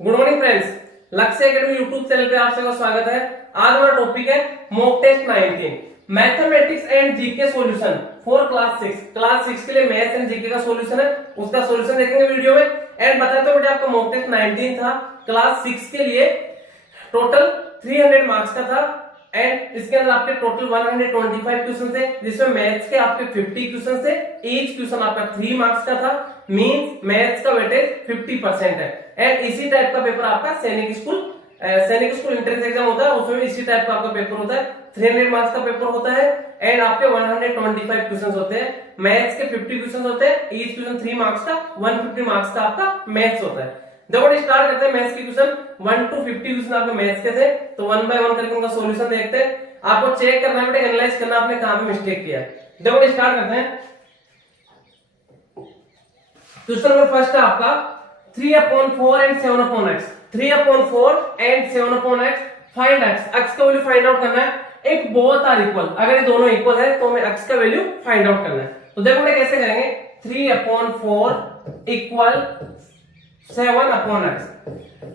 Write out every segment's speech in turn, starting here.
Good morning friends, Lakshya academy YouTube channel पे आप सबका स्वागत है। आज हमारा टॉपिक है mock test 19 mathematics and GK solution for class 6 के लिए मैथ्स एंड जीके का सॉल्यूशन है। उसका सॉल्यूशन देखेंगे वीडियो में। एंड बताते हो बेटा आपका मॉक टेस्ट 19 था क्लास 6 के लिए, टोटल 300 मार्क्स का था। एंड इसके अंदर आपके टोटल 125 क्वेश्चन थे, जिसमें मैथ्स के आपके 50 क्वेश्चन थे। ईच क्वेश्चन आपका 3 मार्क्स का था। मींस मैथ्स का वेटेज 50% है। एंड इसी टाइप का पेपर आपका सैनिक स्कूल एंट्रेंस एग्जाम होता है, उसमें भी इसी टाइप का आपका पेपर होता है। 300 मार्क्स का पेपर होता है। एंड आपके 125 क्वेश्चन होते हैं। मैथ्स के 50 क्वेश्चन होते हैं, ईच क्वेश्चन 3 मार्क्स का, 150 मार्क्स का आपका मैथ्स होता है। देखो स्टार्ट करते हैं मैथ्स के क्वेश्चन। 1 to 50 क्वेश्चन आपके मैथ्स के थे, तो 1 by 1 करके उनका सॉल्यूशन देखते हैं। आपको चेक करना है बेटा, एनालाइज करना आपने कहां पे मिस्टेक किया है। देखो स्टार्ट करते हैं। क्वेश्चन नंबर फर्स्ट है आपका 3/4 and 7/x। 3/4 and 7/x find x का वैल्यू फाइंड आउट करना है। एक बोथ आर इक्वल, अगर ये दोनों इक्वल है तो हमें x का वैल्यू फाइंड आउट करना है। तो देखो बेटा कैसे करेंगे। 3/4 इक्वल 7/x।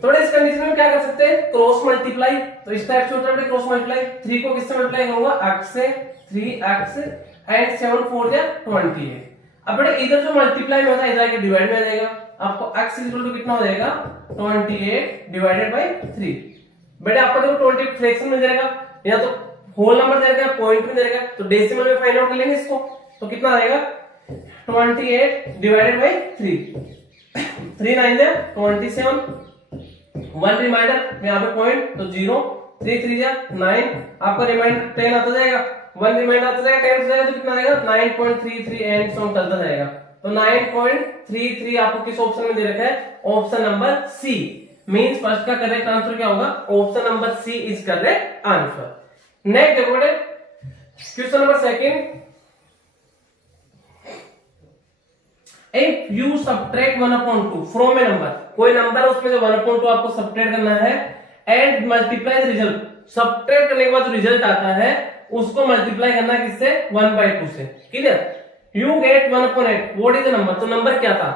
तो इस कंडीशन में क्या कर सकते हैं, क्रॉस मल्टीप्लाई। तो इस टाइप से होता है क्रॉस मल्टीप्लाई। 3 को किससे मल्टीप्लाई करूंगा, x से, 3x एंड 7 4 या 20 है। अब बेटा इधर जो मल्टीप्लाई में होता है इधर आके डिवाइड में आ जाएगा। आपको x इक्वल टू कितना हो जाएगा, 28 डिवाइडेड बाई 3। बेटा आपको देखो 20 फ्रैक्शन में जाएगा, या तो होल नंबर जाएगा, पॉइंट में जाएगा। तो डेसिमल में फाइंड आउट कर लेंगे इसको। तो कितना आएगा, 28 डिवाइडेड बाई 3। 3 9 जा 27, 1 रिमाइंडर यहाँ पे पॉइंट, तो 0, 3 3 जा 9, आपका रिमाइंडर 10 आता जाएगा, 1 रिमाइंडर आता जाएगा, 10 जाएगा तो कितना आएगा 9.33 एंड सो चलता जाएगा। तो 9.33 आपको किस ऑप्शन में दे रखा है, option number C. Means first का करेक्ट आंसर क्या होगा, option number C is correct answer. Next देखो बेटे question number second. If you subtract 1/2 from a number, कोई नंबर है उसमें से 1/2 आपको सब्ट्रैक्ट करना है and multiply the result. Subtract करने के बाद जो रिजल्ट आता है उसको मल्टीप्लाई करना है किससे, 1/2 से। Clear. You get 1/8। What is the number, तो नंबर क्या था,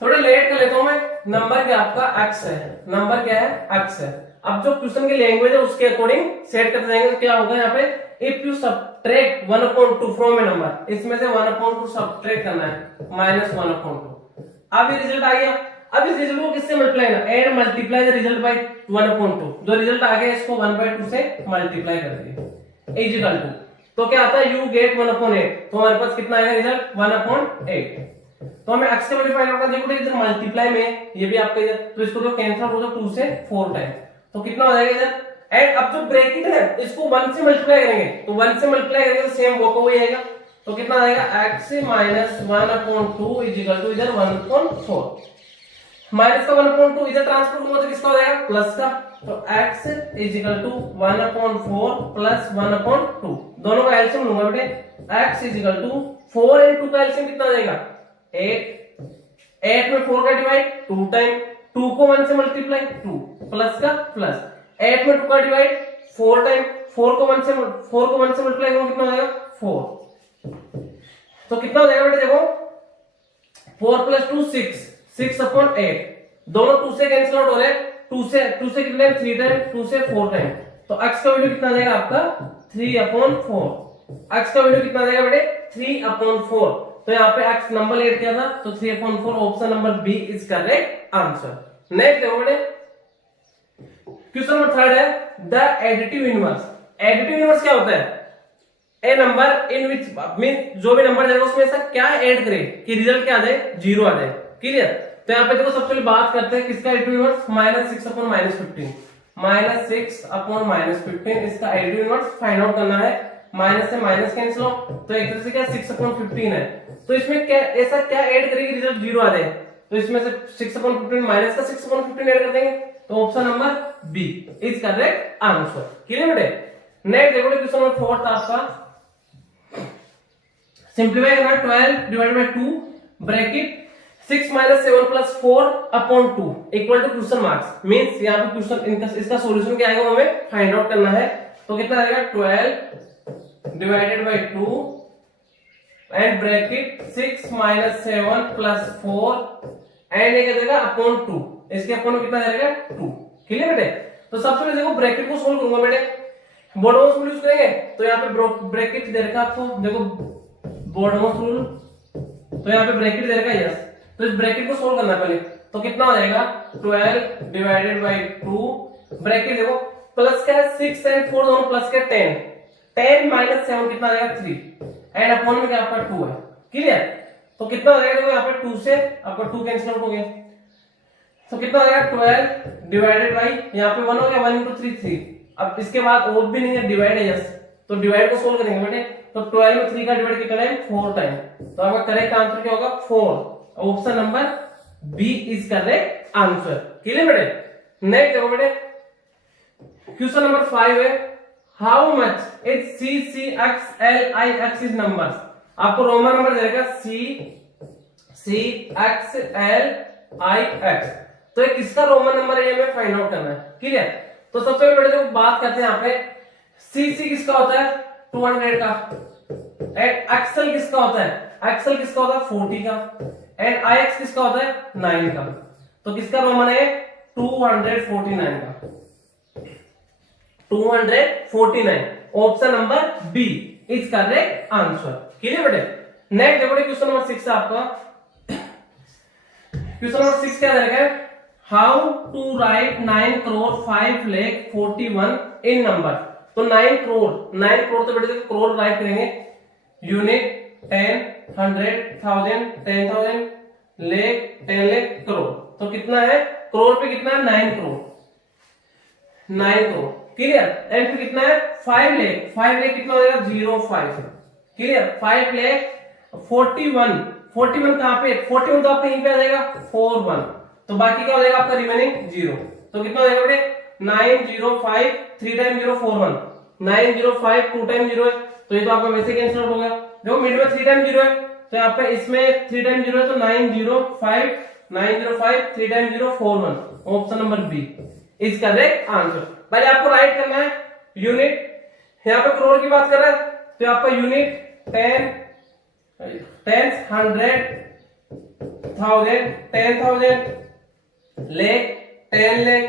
थोड़ा लेट कर लेता हूं मैं। नंबर क्या आपका x है, नंबर क्या है x है। अब जो क्वेश्चन की लैंग्वेज है उसके अकॉर्डिंग सेट करते जाएंगे। तो क्या होगा यहाँ पे, if you subtract 1/2 from A number, इसमें से 1/2 सब्ट्रैक्ट करना है, -1/2। अब ये रिजल्ट आ गया। अब इस रिजल्ट को किससे मल्टीप्लाई करना, and multiply the result by 1/2। जो रिजल्ट आ गया इसको 1/2 से मल्टीप्लाई कर दिए, इज इक्वल टू, तो क्या आता है, यू गेट 1/8। तो हमारे पास कितना आएगा रिजल्ट, 1/8। तो हमें x का वैल्यू फाइंड आउट करना है। देखो इधर मल्टीप्लाई में ये भी आपका इधर, तो इसको जो कैंसिल हो जाए 2 से 4 टाइम, तो कितना हो जाएगा इधर। एंड अब जो ब्रैकेट है इसको 1 से मल्टीप्लाई करेंगे, तो 1 से मल्टीप्लाई करेंगे तो सेम वो को वही आएगा। तो कितना आएगा, x minus 1/2 is equal to इधर 1/4। माइनस का 1/2 इधर ट्रांसफर होगा तो किसका हो जाएगा, प्लस का। तो x is equal to 1/4 plus 1/2। दोनों का एलसीएम लूंगा बेटे। x इज इक्वल टू 4 और 2 का एलसीएम कितना हो जाएगा, 8। 8 में 4 का डिवाइड 2 टाइम, 2 को 1 से मल्टीप्लाई 2 प्लस का प्लस। 8 में 2 का डिवाइड 4 टाइम, 4 को 1 से मल्टीप्लाई करो कितना हो जाएगा 4। तो कितना हो जाएगा बेटे, देखो 4 प्लस 2 6/8। दोनों 2 से कैंसिल आउट हो रहे हैं। 2 से कितने, 3 टाइम, 2 से 4 टाइम। तो x का वैल्यू कितना आ जाएगा आपका 3/4। x का वैल्यू कितना आ जाएगा बेटे, 3/4। तो यहाँ पे x नंबर लेट किया था, तो 3/4 option number B is correct answer. Next देखो बेटे क्वेश्चन नंबर थर्ड है the additive inverse. Additive inverse क्या होता है, a number in which mean जो भी नंबर जाएगा उसमें ऐसा क्या ऐड करे कि रिजल्ट क्या आ जाए, 0 आ जाए। क्लियर। तो यहाँ पे देखो सबसे पहले बात करते हैं किसका एडिटिव इनवर्स, -6/-15। -6/-15 इसका एडिटिव इनवर्स फाइंड आउट करना है। माइनस से माइनस कैंसिल हो, तो एक तरह से क्या 6/15 है। तो इसमें क्या ऐसा क्या ऐड करेगी रिजल्ट 0 आ जाए, तो इसमें से 6/15 माइनस का 6/15 ऐड कर देंगे। तो option number B is correct answer. Clear बेटे। नेक्स्ट देखो क्वेश्चन नंबर 4 आपका सिंप्लीफाई करना, 12 divided by 2 bracket 6 - 7 + 4/2 equal to question marks. Means यहाँ पे क्वेश्चन इसका सॉल्यूशन क्या आएगा हमें फाइंड आउट करना है। तो कितना आएगा, 12 divided by 2 and bracket 6 - 7 + 4 and ये क्या देगा अपॉन 2 इसके अपन में कितना जाएगा 2। क्लियर बेटे। तो सबसे पहले देखो ब्रैकेट को सोल्व करूंगा बेटे, बॉडमोस रूल यूज करेंगे। तो यहाँ पे ब्रैकेट दे रखा आपको, देखो बॉडमोस रूल, तो यहाँ पे ब्रैकेट दे रखा है यस। तो इस ब्रैकेट को सोल्व करना पहले, तो कितना हो जाएगा 12 डिवाइडेड बाई 2, ब्रैकेट देखो प्लस क्या है 6 एंड 4 दोनों प्लस के 10, 10 माइनस 7 कितना आ जाएगा 3 एंड अपॉन में क्या आपका 2 है। क्लियर। तो कितना हो जाएगा, देखो यहाँ पे 2 से आपका 2 कैंसिल आउट हो गया, तो कितना हो जाएगा 12 डिवाइडेड बाई, यहाँ पे 1 हो गया, 1 इंटू 3 3। अब इसके बाद और भी नहीं है, डिवाइड है यस, तो डिवाइड को सोल्व करेंगे बेटे। तो 12 में 3 का डिवाइड कितना टाइम 4 टाइम, तो आपका करेक्ट आंसर क्या होगा 4। Option number B is correct answer. Clear बेटे। नेक्स्ट देखो बेटे क्वेश्चन नंबर 5 है, how much is C C X L I X is numbers. आपको रोमन नंबर देगा C X L I X, तो ये किसका रोमन नंबर है ये हमें फाइंड आउट करना है। क्लियर। तो सबसे पहले देखो बात करते हैं यहाँ पे, सी किसका होता है 200 का, एंड एक्सएल किसका होता है, एक्सएल किसका होता है 40 का, एंड आई एक्स किसका होता है 9 का। तो किसका रोमन है 249 का, 249। Option number B is correct answer. Clear बेटे। नेक्स्ट देखो क्वेश्चन नंबर 6 है आपका, क्वेश्चन नंबर 6 क्या रहेगा, how to write 9 crore 5 lakh 41 in number. तो 9 करोड़ तो बेटे देखो करोड़ राइट करेंगे, यूनिट 10 100 1000 10,000 लाख 10 लाख करोड़, तो कितना है करोड़ पे कितना है 9 करोड़, 9 करोड़। क्लियर। एंड फिर कितना है 5 लाख कितना हो जाएगा 05। क्लियर। 5 लाख 41 कहां पे 41 तो आपका यहीं पे आ जाएगा 41, तो बाकी क्या हो जाएगा आपका रिमेनिंग 0। तो कितना हो जाएगा बेटे 905 3 टाइम 0 41, 905 2 टाइम 0 है, तो ये तो आपका वैसे कैंसिल आउट हो गया। देखो मिड में 3 टाइम 0 है, तो यहाँ पे इसमें 3 टाइम 0 है, तो 905 3 time 0 41। Option number B is correct answer. पहले आपको राइट करना है यूनिट, यहाँ पे करोड़ की बात कर रहा है, तो आपका यूनिट 10 100 1000 10,000 लाख 10 लाख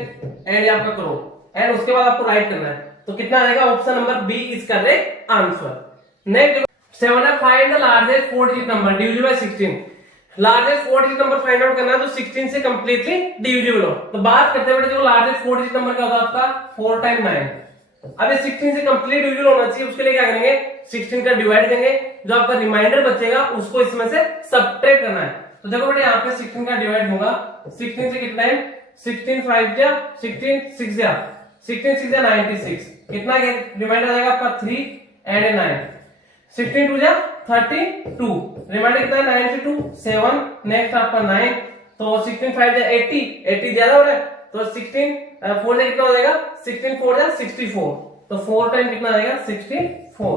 एंड आपका करोड़, एंड उसके बाद आपको राइट करना है, तो कितना आएगा option number B is correct answer. Next 7 है, find the largest 4 digit number divisible by 16। Largest 4 digit number find out करना है, तो 16 से कंप्लीटली डिविजिबल हो। तो बात करते हैं जो लार्जेस्ट 4 डिजिट नंबर क्या होता है आपका 4 टाइम 9। अब ये 16 से कंप्लीट डिविजिबल होना चाहिए, उसके लिए क्या करेंगे 16 का डिवाइड देंगे, जो आपका रिमाइंडर बचेगा उसको इसमें से सब्ट्रैक्ट करना है। तो देखो बेटे यहाँ पे 16 का डिवाइड होगा, 16 से कितना है 16 5 जा 16 6 जा 16 6 जा 96, कितना रिमाइंडर आएगा आपका 3 एंड 9, 16 2 जा 32, रिमाइंडर कितना है 9 से 2 7, नेक्स्ट आपका 9, तो 16 5 जा 80 ज्यादा हो रहा है, तो 16 4 से कितना हो जाएगा 16 4 जा 64, तो 4 टाइम कितना आएगा 64,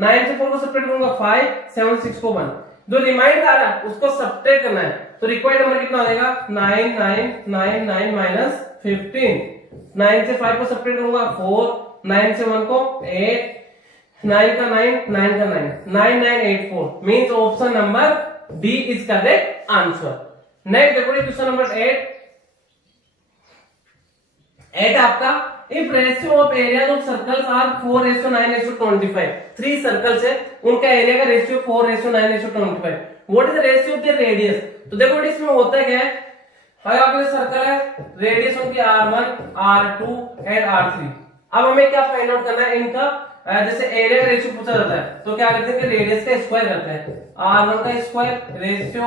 9 से 4 को सब्ट्रैक्ट करूंगा 5 7 6 को 1, जो रिमाइंडर आ रहा है उसको सब्ट्रैक्ट करना है, तो रिक्वायर्ड नंबर कितना हो जाएगा 9 9 9 9 माइनस 15, 9 से 5 को सब्ट्रैक्ट करूंगा 4, 9 से 1 को 8, 9 का 9 9 का 9 9984 means option number B is correct answer. Next देखो क्वेश्चन नंबर 8 आपका, if ratio of area of circles are 4:9:25, 3 circles है उनका एरिया का ratio 4:9:25, what is the ratio of the radius. तो देखो इसमें होता क्या है, आपके सर्कल है रेडियस उनकी R1 R2 एंड R3। अब हमें क्या फाइंड आउट करना है इनका, जैसे एरिया का रेशियो पूछा जाता है तो क्या करते हैं कि रेडियस का स्क्वायर करते हैं, R1 का स्क्वायर रेशियो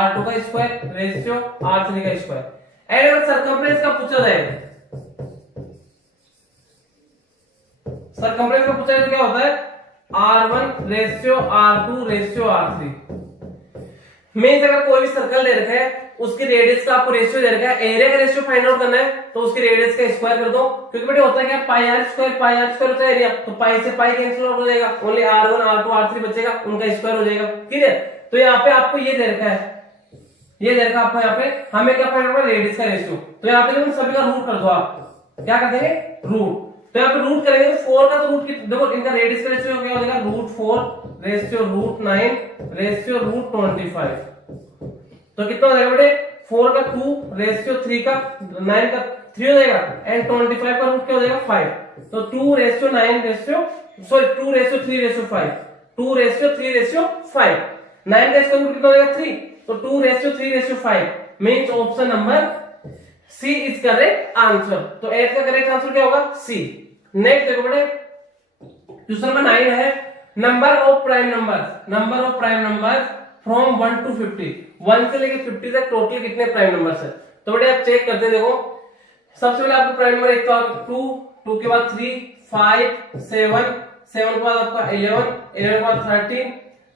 R2 का स्क्वायर रेशियो R3 का स्क्वायर, एंड अगर सर्कमफ्रेंस का पूछा जाए, सर्कमफ्रेंस का पूछा जाए तो क्या होता है R1 ratio R2 ratio R3। Means अगर कोई भी सर्कल दे रखा है उसकी रेडियस का आपको रेशियो दे रखा है, एरिया का रेशियो फाइंड आउट करना है तो उसकी रेडियस का स्क्वायर कर दो, क्योंकि बेटे होता है क्या पाई आर स्क्वायर होता है एरिया, तो पाई से पाई कैंसिल आउट हो जाएगा, ओनली R1 R2 R3 बचेगा, उनका स्क्वायर हो जाएगा। ठीक है, तो यहाँ पे आपको ये दे रखा है, ये दे रखा आपको यहाँ पे, हमें क्या फाइंड आउट करना है रेडियस का रेशियो, तो यहाँ पे सभी का रूट कर दो, आप क्या कर देंगे रूट, तो यहाँ पे रूट करेंगे तो 4 का तो रूट देखो इनका रेडियस का रेशियो क्या हो जाएगा √4 रेशियो √9 रेशियो √25, तो कितना हो जाएगा बेटे 4 का 2 रेशियो 3 का 9 का 3 हो जाएगा एंड 25 का रूट क्या हो जाएगा 5। तो 2 ratio 9 ratio 2 ratio 3 ratio 5, 2 ratio 3 ratio 5, 9 का इसका रूट कितना हो जाएगा 3, तो 2 ratio 3 ratio 5 means option number C is correct answer. तो 8 का करेक्ट आंसर क्या होगा सी। नेक्स्ट देखो बेटे क्वेश्चन नंबर 9 है number of prime numbers from 1 to 50, 1 से लेके 50 तक टोटल कितने प्राइम नंबर्स है। तो बेटे आप चेक करते देखो, सबसे पहले आपको प्राइम नंबर एक तो 2 के बाद 3 5 7 7 के बाद आपका 11 11 के बाद 13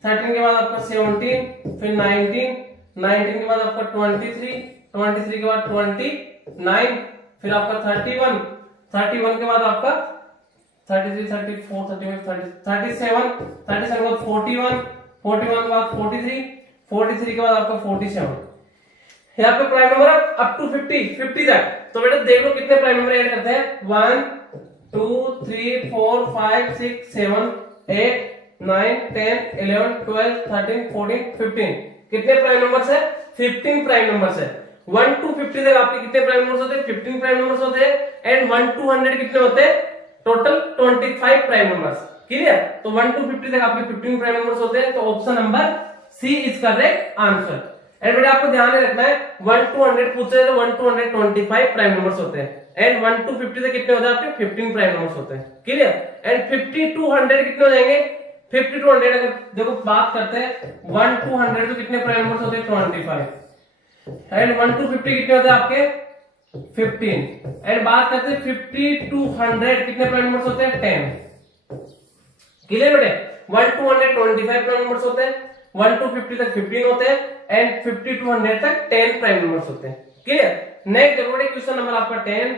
13 के बाद आपका 17 फिर 19 19 के बाद आपका 23 23 के बाद 29 फिर आपका 31 31 के बाद आपका 33 34 35 37 37 के बाद 41 41 के बाद 43 43 के बाद आपका 47। यहाँ पे प्राइम नंबर अप टू 50 तक। तो बेटा देख लो कितने प्राइम नंबर ऐड करते हैं 1 2 3 4 5 6 7 8 9 10 11 12 13 14 15 कितने प्राइम नंबर्स है 15 प्राइम नंबर्स है। 1 to 50 तक आपके कितने प्राइम नंबर्स होते हैं 15 प्राइम नंबर्स होते हैं एंड 1 to 100 कितने होते हैं टोटल 25 प्राइम नंबर्स। क्लियर। तो 1 to 50 तक आपके 15 प्राइम नंबर्स होते हैं। तो option number C is correct answer. And बेटा आपको ध्यान में रखना है 1 to 100 पूछे तो 1 to 125 प्राइम नंबर्स होते हैं एंड 1 to 50 तक कितने होते हैं आपके 15 प्राइम नंबर्स होते हैं। क्लियर। एंड 50 to 100 कितने हो जाएंगे 50 to 100 अगर देखो बात करते हैं 1 to 100 तो कितने प्राइम नंबर्स होते हैं 25 एंड 1 to 50 कितने होते हैं आपके 15 एंड बात करते हैं 50 to 100 कितने प्राइम नंबर्स होते हैं 10। क्लियर बेटे 1 to 125 प्राइम नंबर्स होते हैं 1 to 50 तक 15 होते हैं एंड 50 to 100 तक 10 प्राइम नंबर्स होते हैं। क्लियर। नेक्स्ट देखो बेटे क्वेश्चन नंबर आपका 10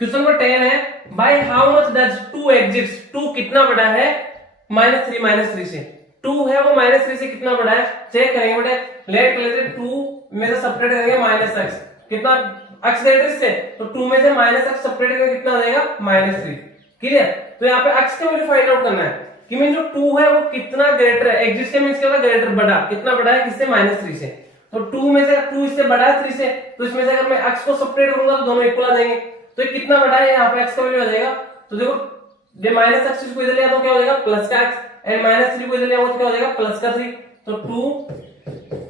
क्वेश्चन नंबर 10 है by how much does 2 exist 2 कितना बड़ा है -3 से 2 है वो -3 से कितना बड़ा है चेक करेंगे बेटे लेट लेते 2 में से सब्ट्रैक्ट करेंगे -x कितना x ग्रेटर से तो 2 में से -x सब्ट्रैक्ट करेंगे कितना आ जाएगा -3। क्लियर। तो यहाँ पे x का वैल्यू फाइंड आउट करना है कि मीन जो 2 है वो कितना ग्रेटर है एग्जिस्ट मींस क्या होता है ग्रेटर बड़ा कितना बड़ा है किससे -3 से। तो 2 में से 2 इससे बड़ा है 3 से तो इसमें से अगर मैं x को सब्ट्रैक्ट करूंगा तो दोनों इक्वल आ जाएंगे। तो ये कितना बड़ा है यहाँ पे x का वैल्यू आ जाएगा। तो देखो ये -x को इधर ले आता हूं क्या हो जाएगा प्लस का x एंड -3 को इधर ले आऊंगा तो क्या हो जाएगा प्लस का 3। तो 2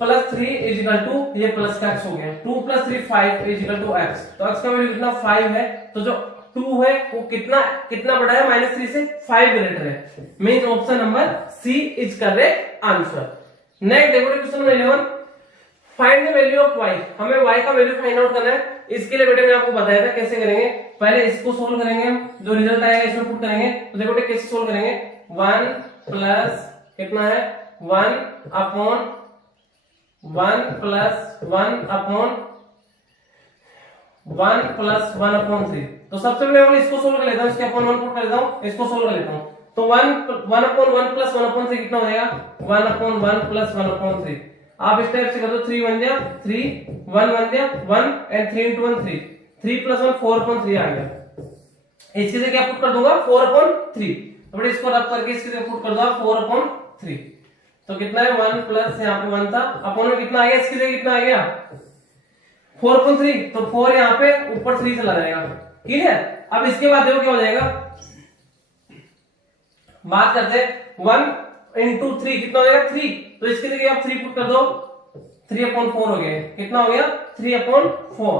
प्लस 3 इज इक्वल टू ये प्लस का x हो गया 2 plus 3 5 is equal to x। तो x का वैल्यू कितना 5 है। तो जो 2 है वो कितना बड़ा है -3 से 5 ग्रेटर है means option number C is correct answer. Next देखो question number 11 find the value of y। हमें y का वैल्यू फाइंड आउट करना है। इसके लिए बेटे मैं आपको बताया था कैसे करेंगे। पहले इसको सोल्व करेंगे हम जो रिजल्ट आएगा इसमें पुट करेंगे। तो देखो बेटे कैसे सोल्व करेंगे 1 प्लस कितना है 1 upon 1 plus 1 upon 1 plus 1 upon 3। तो सबसे पहले मैं इसको सोल्व कर लेता हूं इसके अपॉन 1 पुट कर लेता हूं इसको सोल्व कर लेता हूं। तो 1 अपॉन 1 प्लस 1 अपॉन 3 कितना हो जाएगा 1 अपॉन 1 प्लस 1 अपॉन 3। आप इस टाइप से कर दो 3 1 जा 3 1 1 जा 1 एंड 3 into 1 3 3 प्लस 1 4 अपॉन 3 आ गया। इसके से क्या पुट कर दूंगा 4 अपॉन 3। तो बेटा इसको रब करके इसके से पुट कर दो 4 अपॉन 3। तो कितना है 1 प्लस यहाँ पे 1 था अपॉन में कितना आ गया इसके लिए कितना आ गया 4 अपॉन 3। तो 4 यहाँ पे ऊपर 3 चला जाएगा। क्लियर। अब इसके बाद देखो क्या हो जाएगा बात करते हैं 1 into 3 कितना हो जाएगा 3। तो इसके लिए आप 3 पुट कर दो 3 अपॉन 4 हो गया कितना हो गया 3 अपॉन 4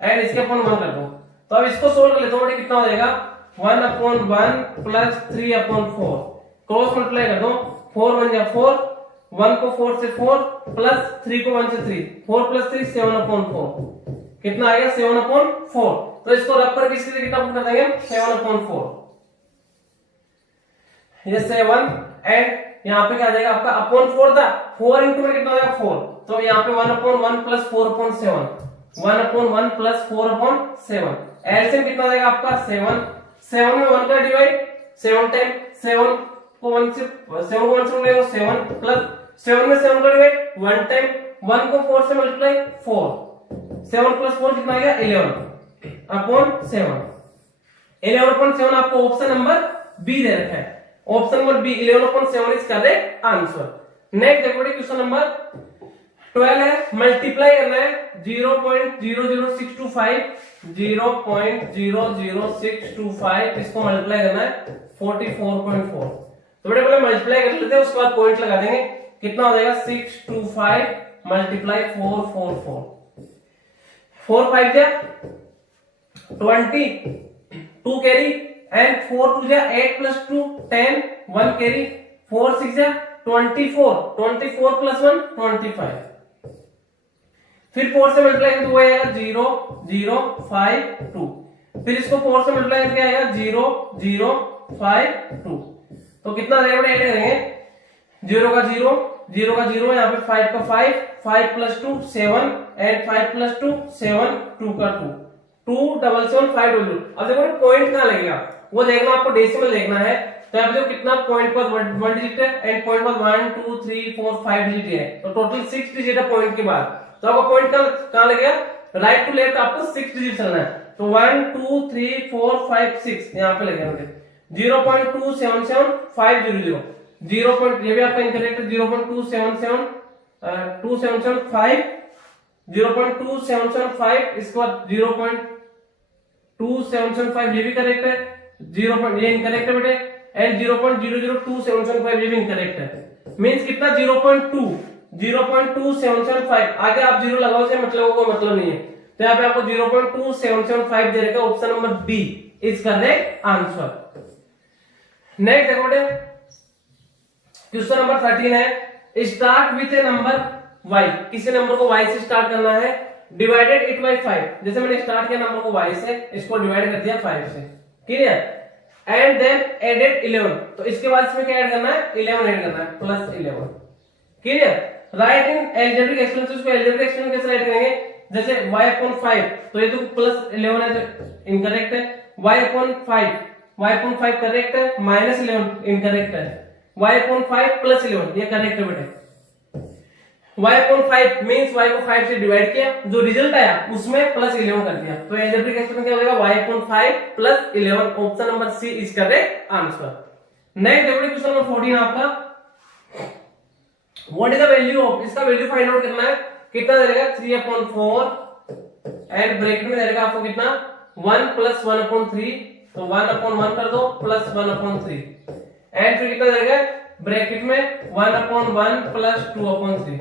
एंड इसके अपॉन 1 कर दो। तो अब इसको सोल्व कर लेता हूं कितना हो जाएगा 1 upon 1 plus 3 upon 4 cross multiply कर दो 4 1 जा 4 1 को 4 से 4 प्लस 3 को 1 से 3 4 प्लस 3 7 अपॉन 4 कितना आ गया 7 अपॉन 4। तो इसको रब करके इसके लिए कितना पुट कर देंगे 7 अपॉन 4 ये 7 एंड यहाँ पे क्या आ जाएगा आपका अपॉन 4 था 4 इंटू में कितना हो जाएगा 4। तो यहाँ पे 1 upon 1 plus 4 upon 7 1 upon 1 plus 4 upon 7 LCM कितना आ जाएगा आपका 7 में 1 का डिवाइड 7 टाइम 7 को 1 से 7 प्लस 7 में 7 का डिवाइड 1 टाइम 1 को 4 से मल्टीप्लाई 4 7 प्लस 4 कितना आ गया 11 अपॉन 7 11 अपॉन 7 आपको ऑप्शन नंबर बी दे रखा है। Option number B 11 upon 7 is correct answer. Next देखो क्वेश्चन नंबर 12 है, मल्टीप्लाई करना है 0.00625 0.00625 इसको मल्टीप्लाई करना है 44.4। तो बेटे पहले मल्टीप्लाई कर लेते हैं, उसके बाद पॉइंट लगा देंगे। कितना हो जाएगा 625 मल्टीप्लाई 444, 4 5 जा 20, 2 कैरी एंड 4 2 जा 8 प्लस 2 10, 1 कैरी 4 6 जा 24, 24 प्लस 1 25, फिर 4 से मल्टीप्लाई करके वो आएगा 0 0 5 2, फिर इसको 4 से मल्टीप्लाई करके आएगा 0 0 5 2। तो कितना आएगा बेटा, ऐड करेंगे 0 का 0 0 का 0, यहाँ पे 5 का 5 5 प्लस 2 7 एंड 5 प्लस 2 7 2 का 2 2 7 7 5 2। अब देखो पॉइंट कहाँ लगेगा वो देखना, आपको डेसिमल देखना है। तो यहाँ पे देखो कितना पॉइंट पर 1 डिजिट है एंड पॉइंट पर 1 2 3 4 5 डिजिट है, तो टोटल 6 डिजिट है पॉइंट के बाद। तो आपका पॉइंट कहाँ लगेगा, राइट टू लेफ्ट आपको 6 डिजिट चलना है। तो 1 2 3 4 5 6 यहाँ पे लगेगा बेटे 0.277500 0. ये भी आपका इनकरेक्ट है 0.277 2775 0.2775, इसके बाद 0.2775 ये भी करेक्ट है, 0. ये इनकरेक्ट है बेटे एंड 0.002775 ये भी इनकरेक्ट है। मींस कितना 0.2775, आगे आप 0 लगाओ से मतलब को मतलब नहीं है, तो यहाँ पे आपको 0.2775 दे रखा है। Option number B is correct answer. Next देखो बेटे क्वेश्चन नंबर 13 है, start with a number y, किसी नंबर को y से स्टार्ट करना है, डिवाइडेड इट बाय 5। जैसे मैंने स्टार्ट किया नंबर को y से, इसको डिवाइड कर दिया 5 से, क्लियर, एंड देन एडेड 11। तो इसके बाद इसमें क्या ऐड करना है 11 ऐड करना है प्लस 11, क्लियर। राइट इन एल्जेब्रिक एक्सपेंशन, इसको एल्जेब्रिक एक्सपेंशन कैसे राइट करेंगे, जैसे y अपॉन 5, तो ये तो प्लस 11 है तो इनकरेक्ट है, y अपॉन 5 करेक्ट है, माइनस 11 इनकरेक्ट है, y अपॉन 5 प्लस 11 ये करेक्ट है बेटे। y अपॉन 5 मींस y को 5 से डिवाइड किया, जो रिजल्ट आया उसमें प्लस 11 कर दिया, तो एल्जेब्रिक एक्सपेंशन क्या हो जाएगा y upon 5 plus 11। Option number C is correct answer. Next देखो क्वेश्चन नंबर 14 आपका, what is the value of, इसका वैल्यू फाइंड आउट करना है। कितना दे देगा 3 अपॉन 4 एंड ब्रैकेट में दे देगा आपको कितना 1 प्लस 1 अपॉन 3, तो 1 अपॉन 1 कर दो प्लस 1 अपॉन 3 एंड फिर कितना देगा ब्रैकेट में 1 अपॉन 1 प्लस 2 अपॉन 3।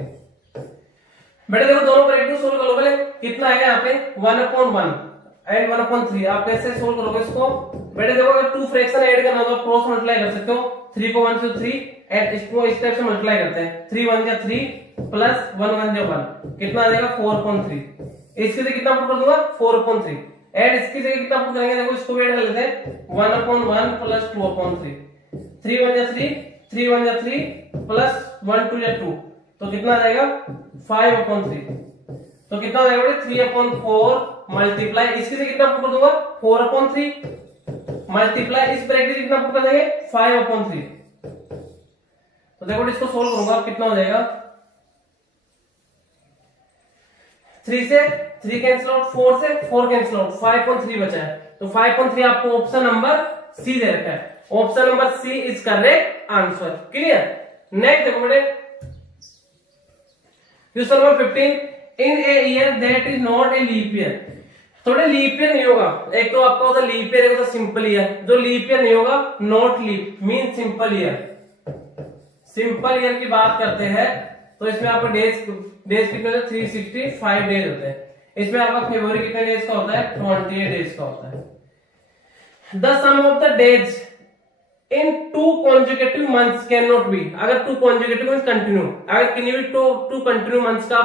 बेटे देखो दोनों ब्रैकेट को सोल्व कर लो, पहले कितना आएगा यहाँ पे 1 अपॉन 1 एंड 1 अपॉन 3। आप कैसे सोल्व करोगे इसको, बेटे देखो अगर 2 फ्रैक्शन ऐड करना हो तो क्रॉस मल्टीप्लाई कर सकते हो, 3 को 1 से 3 एंड इसको इस टाइप से मल्टीप्लाई करते हैं, 3 1 जा 3 प्लस 1 1 जा 1, कितना आ जाएगा 4 अपॉन 3। इसके से कितना पुट कर दूंगा 4 अपॉन 3 एंड इसकी जगह कितना पुट करेंगे, देखो इसको ऐड कर लेते हैं 1 अपॉन 1 प्लस 2 अपॉन 3, 3 1 जा 3 3 1 जा 3 प्लस 1 2 जा 2, तो कितना आ जाएगा 5 अपॉन 3। तो कितना हो जाएगा 3 अपॉन 4 मल्टीप्लाई इसके से कितना पुट कर दूंगा 4 अपॉन 3 मल्टीप्लाई इस ब्रैकेट कितना पुट कर देंगे 5 अपॉन 3। तो देखो इसको सोल्व करूंगा कितना हो जाएगा, 3 से 3 कैंसिल आउट, 4 से 4 कैंसिल आउट, 5.3 बचा है, तो 5.3 आपको ऑप्शन नंबर सी दे रखा है। Option number C is correct answer, clear. Next देखो बेटे question number 15, in a year that is not a leap year. थोड़े लीप ईयर नहीं होगा, एक तो आपका होता लीप ईयर, एक होता सिंपल ईयर। जो लीप ईयर नहीं होगा not leap mean simple year. Simple year की बात करते हैं तो इसमें आपको डेज कितने होते हैं 365 डेज होते हैं। इसमें आपका फरवरी कितने डेज का होता है 28 डेज का होता है। The sum of the days in 2 consecutive months can not be, अगर 2 consecutive मींस कंटिन्यू, अगर किन्हीं भी 2 कंटिन्यू मंथ्स का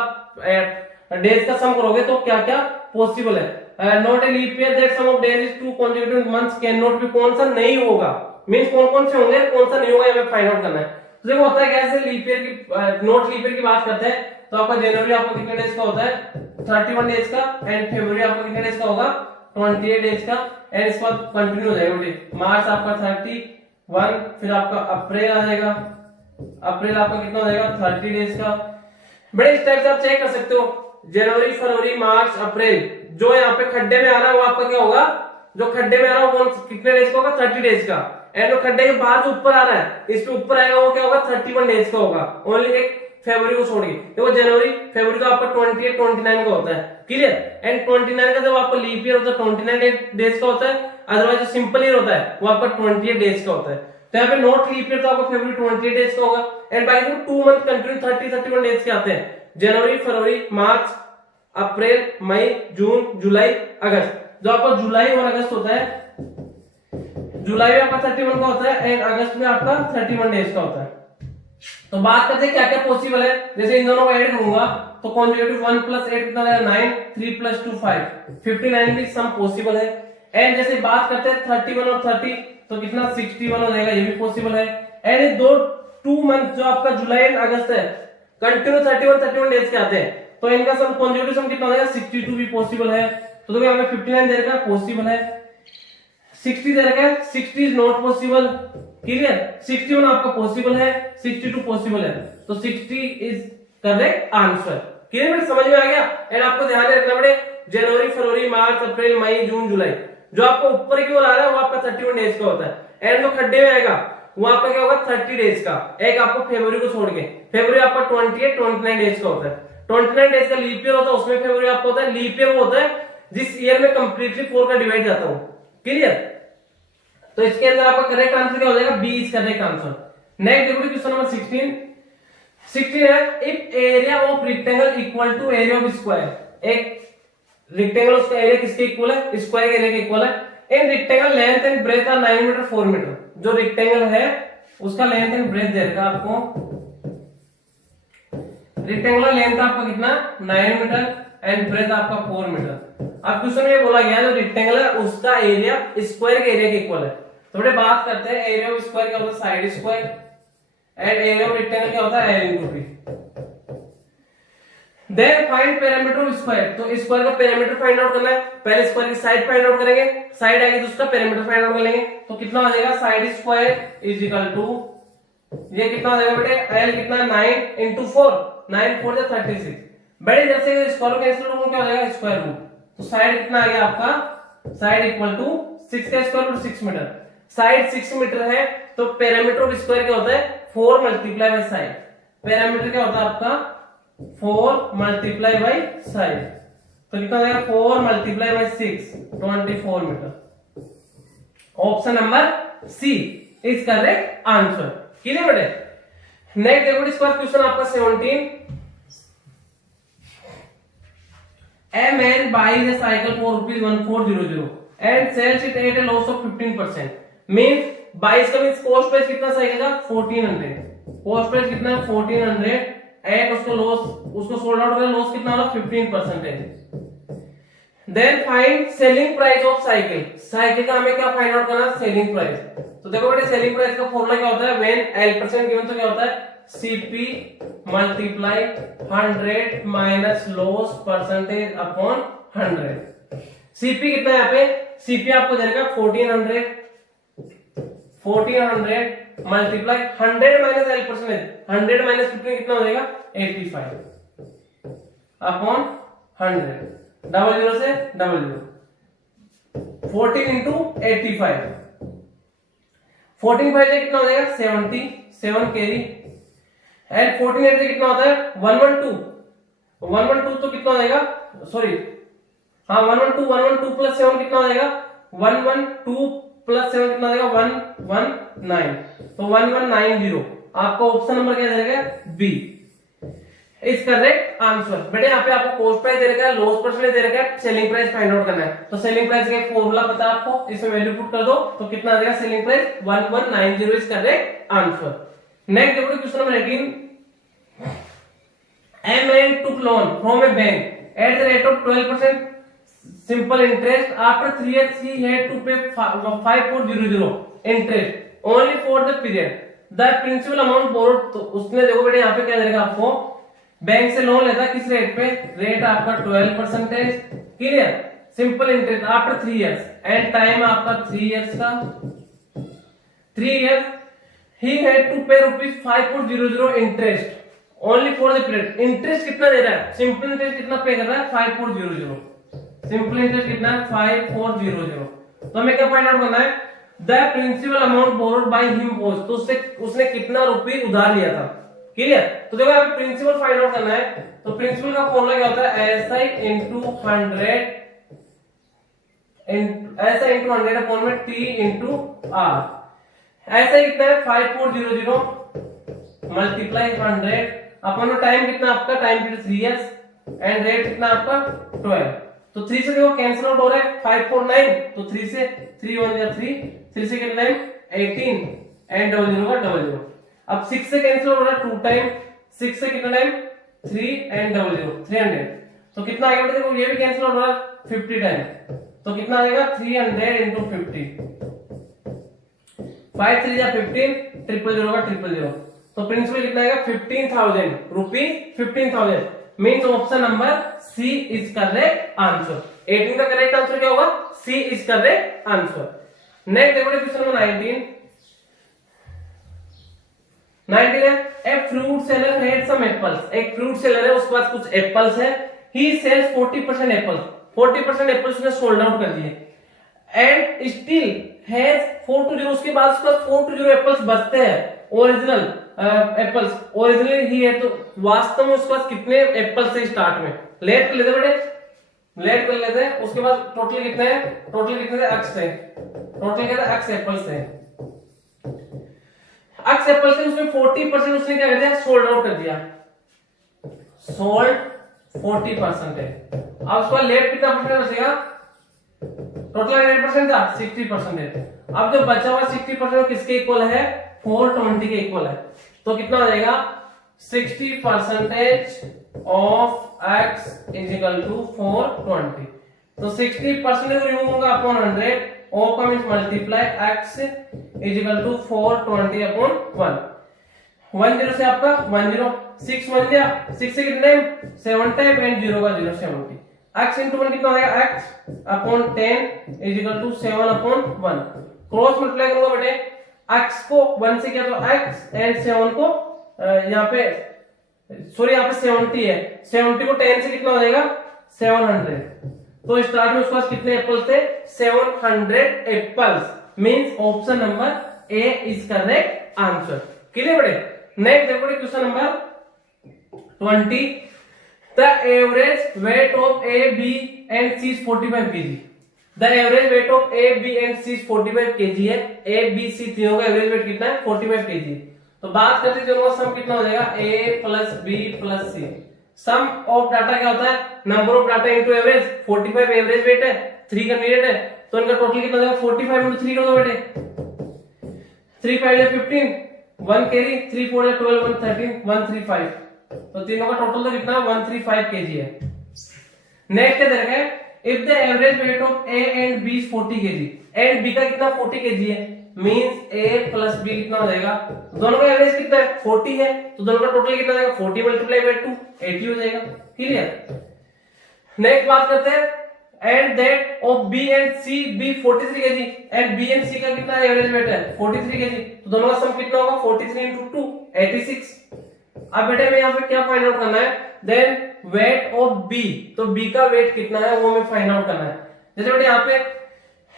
डेज का सम करोगे तो क्या क्या पॉसिबल है। Not a leap year that sum of days is 2 consecutive months can not be, कौन सा नहीं होगा मींस कौन कौन से होंगे कौन सा नहीं होगा हमें फाइंड आउट करना है। तो देखो होता है कैसे लीप ईयर की नॉट लीप ईयर की बात करते हैं तो आपका जनवरी आपका कितने डेज का होता है 31 डेज का एंड फरवरी आपका कितने डेज का होगा 28 डेज का एंड इसके बाद कंटिन्यू हो जाएगा। मार्च आपका 31, फिर आपका अप्रैल आ जाएगा, अप्रैल आपका कितना हो जाएगा 30 डेज का। बड़े इस टाइप से आप चेक कर सकते हो जनवरी फरवरी मार्च अप्रैल, जो यहाँ पे खड्डे में आ रहा है वो आपका क्या होगा, जो खड्डे में आ रहा है वो कितने डेज का होगा 30 डेज का एंड वो खड्डे के बाद जो ऊपर आ रहा है, इस पे ऊपर आएगा वो क्या होगा 31 डेज का होगा, ओनली एक फरवरी को छोड़ के। देखो जनवरी फरवरी तो आपका 28 29 का होता है, क्लियर। एंड 29 का जब आपका लीप ईयर होता है 29 डेज का होता है, अदरवाइज जो सिंपल ईयर होता है वो आपका 28 डेज का होता है। तो यहाँ पे नॉट लीप ईयर तो आपका फरवरी 28 डेज का होगा। एंड बाकी 2 मंथ कंटिन्यू 31 डेज के आते हैं, जनवरी फरवरी मार्च अप्रैल मई जून जुलाई अगस्त। जो आपका जुलाई और अगस्त होता है, जुलाई में आपका 31 का होता है एंड अगस्त में आपका 31 डेज का होता है। तो बात करते हैं क्या क्या पॉसिबल है। जैसे इन दोनों को ऐड करूंगा तो कॉन्जुगेटिव 1 + 8 कितना आएगा 9, 3 + 2 5, 59 भी सम पॉसिबल है। एंड जैसे बात करते हैं 31 और 30 तो कितना 61 हो जाएगा, ये भी पॉसिबल है। एंड दो 2 मंथ जो आपका जुलाई एंड अगस्त है कंटिन्यू 31 डेज के आते हैं, तो इनका सम कॉन्जुगेटिव सम कितना हो जाएगा 62 भी पॉसिबल है। तो देखो यहाँ पे 59 दे रखा है पॉसिबल है, 60 दे रखा है 60 इज नॉट पॉसिबल, क्लियर। 61 आपका पॉसिबल है, 62 पॉसिबल है, तो 60 इज करेक्ट आंसर। क्लियर बेटा, समझ में आ गया। एंड आपको ध्यान रखना पड़े जनवरी फरवरी मार्च अप्रैल मई जून जुलाई, जो आपको ऊपर की ओर आ रहा है वो आपका 31 डेज का होता है, एंड जो खड्डे में आएगा वो आपका क्या होगा 30 डेज का। एक आपको फरवरी को छोड़ के, फरवरी आपका 29 डेज का होता है, 29 डेज का लीप ईयर होता है, उसमें फरवरी आपको होता है। लीप ईयर वो होता है जिस ईयर में कंप्लीटली 4 का डिवाइड जाता हो, क्लियर। तो इसके अंदर आपका करेक्ट आंसर क्या हो जाएगा, B is correct answer. Next देखो क्वेश्चन नंबर 16 है, if area of rectangle equal to area of square. एक रेक्टेंगल उसका एरिया किसके इक्वल है, स्क्वायर के एरिया के इक्वल है। In rectangle length and breadth are 9 metre 4 metre. जो रेक्टेंगल है उसका लेंथ एंड ब्रेथ दे रखा आपको, रेक्टेंगुलर लेंथ आपका कितना 9 मीटर एंड ब्रेथ आपका 4 मीटर। अब क्वेश्चन में बोला गया जो रेक्टेंगल है उसका एरिया स्क्वायर के एरिया के इक्वल है। तो बेटे बात करते हैं एरिया ऑफ स्क्वायर क्या होता है side square, and area of rectangle क्या होता है L × B. Then find perimeter of square. तो स्क्वायर का पेरीमीटर फाइंड आउट करना है, पहले स्क्वायर की साइड फाइंड आउट करेंगे, साइड आएगी तो उसका पेरीमीटर फाइंड आउट कर लेंगे। तो कितना हो जाएगा side square is equal to, ये कितना हो जाएगा बेटे एल कितना 9 × 4, 9 4 जा 36। बड़े जैसे स्क्वायर कैंसिल करूंगा क्या हो जाएगा स्क्वायर रूट। तो साइड कितना आ गया आपका, साइड इक्वल टू 6 का square root 6 metre. Side 6 metre है तो पेरीमीटर ऑफ स्क्वायर क्या होता है 4 × साइड। पेरीमीटर क्या होता है आपका 4 × साइड, तो कितना हो जाएगा 4 × 6 24 metre. Option number C is correct answer, clear बेटे। नेक्स्ट देखो इसके बाद क्वेश्चन आपका 17, A man buys a cycle for ₹1400 and sells it at a loss of 15%. Means buys का मींस कॉस्ट प्राइस कितना साइकिल का 1400, कॉस्ट प्राइस कितना है 1400 एंड उसको लॉस, उसको सोल्ड आउट का लॉस कितना होगा 15%। Then find selling price of cycle. Cycle का हमें क्या फाइंड आउट करना है सेलिंग प्राइस। तो देखो बेटे सेलिंग प्राइस का फॉर्मूला क्या होता है व्हेन L% गिवन, तो क्या होता है CP multiply 100 minus loss percentage upon 100। CP कितना है यहाँ पे, CP आपको दे देगा 1400 मल्टीप्लाई 100 माइनस L%, 100 माइनस 15 कितना हो जाएगा 85 अपॉन 100, 00 से 00, 14 इंटू 85, 14 5 से कितना हो जाएगा 77 कैरी, एंड 14 8 से कितना होता है 112 तो कितना हो जाएगा, सॉरी हाँ 112 प्लस 7 कितना हो जाएगा 112 प्लस 7 कितना हो जाएगा 119, तो 1190। आपका ऑप्शन नंबर क्या दे रखा है बी इज करेक्ट आंसर। बेटे यहाँ पे आपको कॉस्ट प्राइस दे रखा है, लॉस परसेंटेज दे रखा है, सेलिंग प्राइस फाइंड आउट करना है। तो सेलिंग प्राइस का फॉर्मूला पता है आपको, इसमें वैल्यू पुट कर दो तो कितना आ जाएगा selling price 1190 is correct answer. Next देखो question number 18, A man took loan from a bank at the rate of 12% simple interest. After 3 years he had to pay 5400 interest only for the period. The principal amount borrowed, तो उसने देखो बेटे यहाँ पे क्या देगा आपको, बैंक से लोन लेता किस रेट पे, रेट आपका 12%, clear, simple interest after 3 years and time आपका 3 years का, 3 years he had to pay ₹5400 interest only for the period। Interest कितना दे रहा है, सिंपल इंटरेस्ट कितना पे कर रहा है 5400, सिंपल इंटरेस्ट कितना है 5400। तो हमें क्या फाइंड आउट करना है the principal amount borrowed by him was, तो उसने कितना रुपये उधार लिया था। क्लियर। तो देखो यहाँ पे प्रिंसिपल फाइंड आउट करना है, तो प्रिंसिपल का फॉर्मूला क्या होता है, SI इंटू 100 ऐसा इंटू 100 अपॉन में T इंटू R। ऐसा कितना है 5400 मल्टीप्लाई 100 अपन में टाइम कितना आपका, time period 3 years and rate कितना आपका 12। तो 3 से देखो कैंसिल आउट हो रहा है 549, तो 3 से 3 1 या 3 से कितना टाइम 18 एंड 00 का 00। अब 6 से कैंसिल हो रहा है 2 टाइम, 6 से कितना टाइम 3 एंड 00 300। तो कितना आएगा देखो, ये भी कैंसिल हो रहा है 50 टाइम, तो कितना आएगा 300 इंटू 50, 5 3 या 15 000 का 000। तो प्रिंसिपल कितना आएगा 15,000 rupees 15,000। Means option number C is correct answer. 18 का करेक्ट आंसर क्या होगा, C is correct answer. Next देखो क्वेश्चन नंबर 19 है, a fruit seller had some apples. एक फ्रूट सेलर है, उसके पास कुछ एप्पल्स है। ही सेल्स 40% एप्पल्स, 40% एप्पल्स उसने सोल्ड आउट कर दिए एंड स्टिल हैज 420, उसके बाद उसके पास 420 एप्पल्स बचते हैं ओरिजिनल एप्पल्स। ओरिजिनली ही है, तो वास्तव में उसके पास कितने एप्पल्स है स्टार्ट में, लेट कर लेते बेटे, लेट कर लेते हैं। उसके बाद टोटल कितने हैं, टोटल कितने एक्स है, टोटल क्या था एक्स एप्पल्स है। एक्स एप्पल्स से उसमें 40% उसने क्या कर दिया, सोल्ड आउट कर दिया, सोल्ड 40% है। अब उसका लेट कितना परसेंट बचेगा, टोटल 100% था 60% है। अब जो बचा हुआ 60% किसके इक्वल है, 420 के इक्वल है। तो कितना हो जाएगा 60% of x is equal to 420। तो 60% रिमूव होगा अपॉन 100, ओ का means multiply x is equal to 420 upon 1। 10 से आपका 10, 6 1 दिया, 6 से कितने 7 टाइम एंड 0 का 0 70। x इंटू 1 कितना हो जाएगा x upon 10 is equal to 7 upon 1। Cross multiply करूंगा बेटे, x को 1 से किया तो x एंड 7 को यहाँ पे सॉरी यहाँ पे 70 है, 70 को 10 से कितना हो जाएगा 700। तो स्टार्ट में उसके पास कितने एप्पल्स थे, 700 apples. Means option number A is correct answer. Clear बेटे। नेक्स्ट देखो question number 20, the average weight of A B and C is 45 kg। The average weight of A B and C is 45 kg है। A B C तीनों का average weight कितना है 45 kg। तो बात करते हैं दोनों का सम कितना हो जाएगा, A plus B plus C. Sum of data क्या होता है, number of data into average. 45 average weight है, 3 कैंडिडेट है, तो इनका टोटल कितना हो जाएगा 45 इंटू 3 कर दो बेटे, 3 5 या 15, 1 कैरी, 3 4 या 12, 1 13, 135। तो तीनों का टोटल तो कितना 135 kg है। नेक्स्ट है देखा है, if the average weight of A and B is 40 kg and B का कितना 40 kg है, मींस ए प्लस बी कितना हो जाएगा, दोनों का एवरेज कितना है 40 है, तो दोनों का टोटल कितना जाएगा 40 मल्टीप्लाई बाय 2 80 हो जाएगा। क्लियर। नेक्स्ट बात करते हैं, and that of B and C B 43 kg and B and C का कितना एवरेज वेट है 43 kg, तो दोनों का सम कितना होगा 43 इंटू 2 86। अब बेटे में यहाँ पे क्या फाइंड आउट करना है, देन वेट ऑफ बी, तो बी का वेट कितना है वो हमें फाइंड आउट करना है। जैसे बेटे यहाँ पे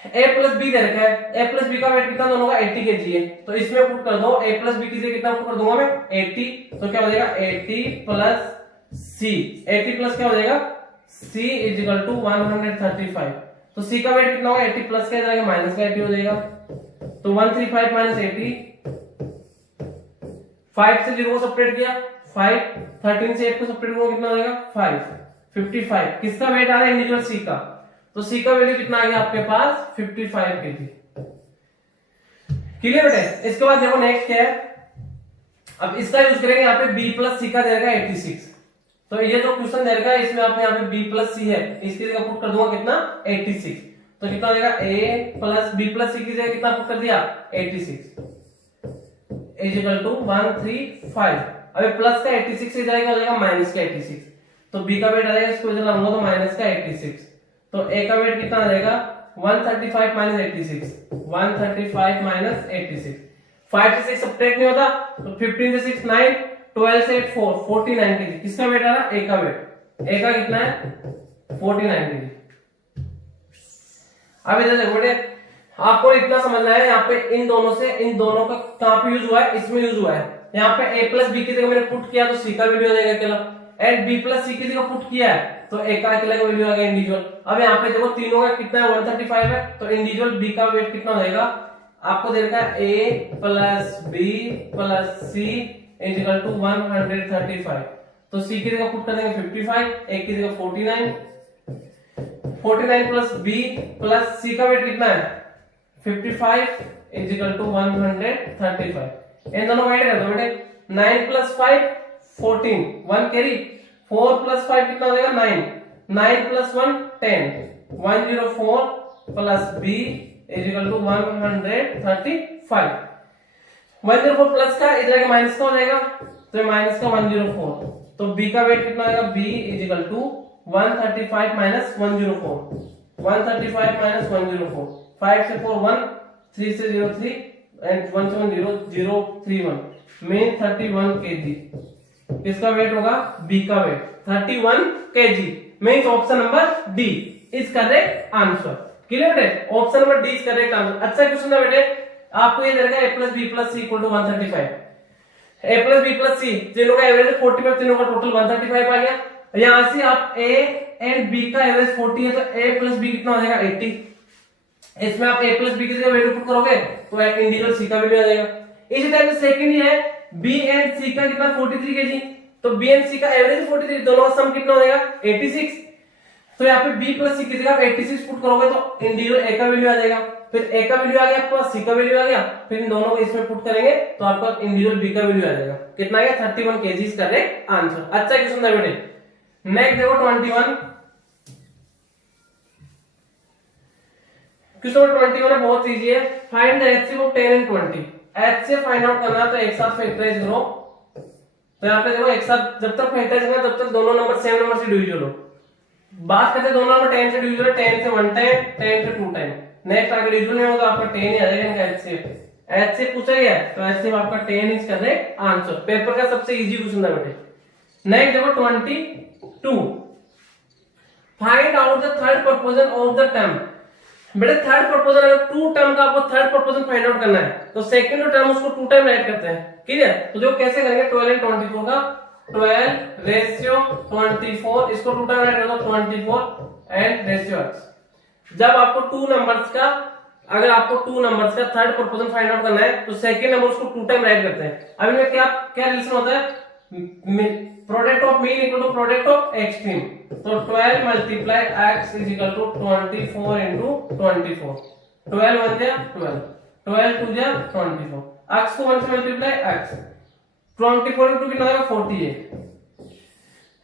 a प्लस बी दे रखा है, a प्लस बी का वेट कितना दोनों का 80 kg है, तो इसमें पुट कर दो a प्लस बी की जगह कितना पुट कर दूंगा मैं 80, तो क्या हो जाएगा 80 प्लस सी, 80 प्लस क्या हो जाएगा c इज इक्वल टू 135। तो c का वेट कितना होगा 80 प्लस क्या जाएगा माइनस का 80 हो जाएगा, तो 135 माइनस 80, 5 से 0 को सेपरेट किया 5, 13 से 8 को सेपरेट किया कितना हो जाएगा 5, 55। किसका वेट आ रहा है इंडिविजुअल सी का, तो सी का वैल्यू कितना आ गया आपके पास 55 kg। क्लियर बेटे। इसके बाद देखो नेक्स्ट क्या है, अब इसका यूज करेंगे यहाँ पे b प्लस सी का दे रखा है 86। तो ये जो क्वेश्चन दे रखा है इसमें आपने यहाँ पे b प्लस सी है, इसकी जगह पुट कर दूंगा कितना 86, तो कितना हो जाएगा a प्लस b प्लस सी की जगह कितना पुट कर दिया 86 इज इक्वल टू 135। अब प्लस का 86 से जाएगा हो जाएगा माइनस का 86, तो b का वेट आ जाएगा, इसको वजह लाऊंगा तो माइनस का 86, तो a का वेट कितना आ जाएगा 135 माइनस 86, 135 माइनस 86। 5 से 6 सब्ट्रैक्ट नहीं होता, तो 15 से 6 9, 12 से 8 4, 49 kg। किसका वेट आ रहा है a का वेट, a का कितना है 49 kg। अब इधर देखो बेटे, आपको इतना समझना है, यहाँ पे इन दोनों का कहां पे यूज हुआ है, इसमें यूज हुआ है। यहाँ पे a प्लस बी की जगह मैंने पुट किया तो c का वैल्यू आ जाएगा अकेला, एंड b प्लस सी की जगह पुट किया है तो a का अकेला का वैल्यू आ गया इंडिविजुअल। अब यहाँ पे देखो तीनों का कितना है 135 है, तो इंडिविजुअल b का वेट कितना हो जाएगा, आपको दे रखा है a plus B plus C is equal to 135, तो c की जगह पुट कर देंगे 55, a की जगह 49 प्लस b प्लस c का वेट कितना है 55 इज इक्वल टू 135। इन दोनों को ऐड कर दो बेटे, 9 प्लस 5 14, 1 कैरी, 4 प्लस 5 कितना हो जाएगा 9, 9 plus 1 10, 104 plus b is equal to 135। 104 plus का इधर के माइनस का हो जाएगा, तो माइनस का 104, तो b का वेट कितना आएगा, b is equal to 135 minus 104, 135 minus 104, 5 से 4 1, 3 से 0 3 एंड 1 से 1 0 0 3 1, मीन 31 kg। किसका वेट होगा, b का weight 31 kg, means option number D is correct answer. Clear है, option number D is correct answer. अच्छा क्वेश्चन है बेटे, आपको ये दे रखा है a plus B plus C equal to 135, a plus B plus C तीनों का एवरेज 45, तीनों का टोटल 135 आ गया। यहां से आप a एंड b का एवरेज 40 है, तो a प्लस b कितना हो जाएगा 80। इसमें आप a प्लस बी की जगह वैल्यू पुट करोगे तो इंडिविजुअल c का वैल्यू आ जाएगा। इसी टाइप से सेकंड ही है b एंड c का कितना 43 kg, तो b एंड c का एवरेज 43, दोनों का सम कितना हो जाएगा 86, तो यहाँ पे b प्लस c की जगह 86 पुट करोगे तो इंडिविजुअल a का वैल्यू आ जाएगा, फिर a का वैल्यू आ गया, आपका c का वैल्यू आ गया, फिर इन दोनों को इसमें पुट करेंगे तो आपका इंडिविजुअल b का वैल्यू आ जाएगा, कितना आ गया 31 kg करेक्ट आंसर। अच्छा क्वेश्चन है बेटे, नेक्स्ट देखो 21, क्वेश्चन नंबर 21 है, बहुत इजी है। Find the HCF of 10 and 20। HCF find out करना है तो एक साथ फैक्टराइज करो, तो यहाँ पे देखो एक साथ जब तक फैक्टराइज करना तब तक दोनों नंबर सेम नंबर से डिविजिबल हो। बात करते हैं दोनों नंबर 10 से डिविजिबल है, 10 से 1 टाइम, 10 से 2 टाइम, नेक्स्ट अगर डिविजिबल नहीं होगा तो आपका 10 ही आ जाएगा इनका एचसीएफ। एचसीएफ पूछा गया तो एचसीएफ आपका 10 इज करेक्ट आंसर, पेपर का सबसे इजी क्वेश्चन है बेटे। नेक्स्ट देखो 22, find out the third proportion of the term. बेटे थर्ड प्रोपोर्शन, अगर 2 टर्म का आपको थर्ड प्रोपोर्शन फाइंड आउट करना है तो सेकंड टर्म उसको 2 टाइम राइट करते हैं, क्लियर। तो जो कैसे करेंगे 12 एंड 24 का 12 रेशियो 24, इसको 2 टाइम राइट कर दो 24 एंड रेशियो x। जब आपको 2 नंबर्स का, अगर आपको 2 नंबर्स का थर्ड प्रोपोर्शन फाइंड आउट करना है तो सेकंड नंबर उसको 2 टाइम राइट करते हैं। अब इनमें क्या क्या रिलेशन होता है, product of mean equal to product of extreme, तो 12 multiply x is equal to 24 into 24, 12 1 जा 12, 12 2 जा 24, x को 1 से मल्टीप्लाई x, 24 इंटू कितना आएगा 48,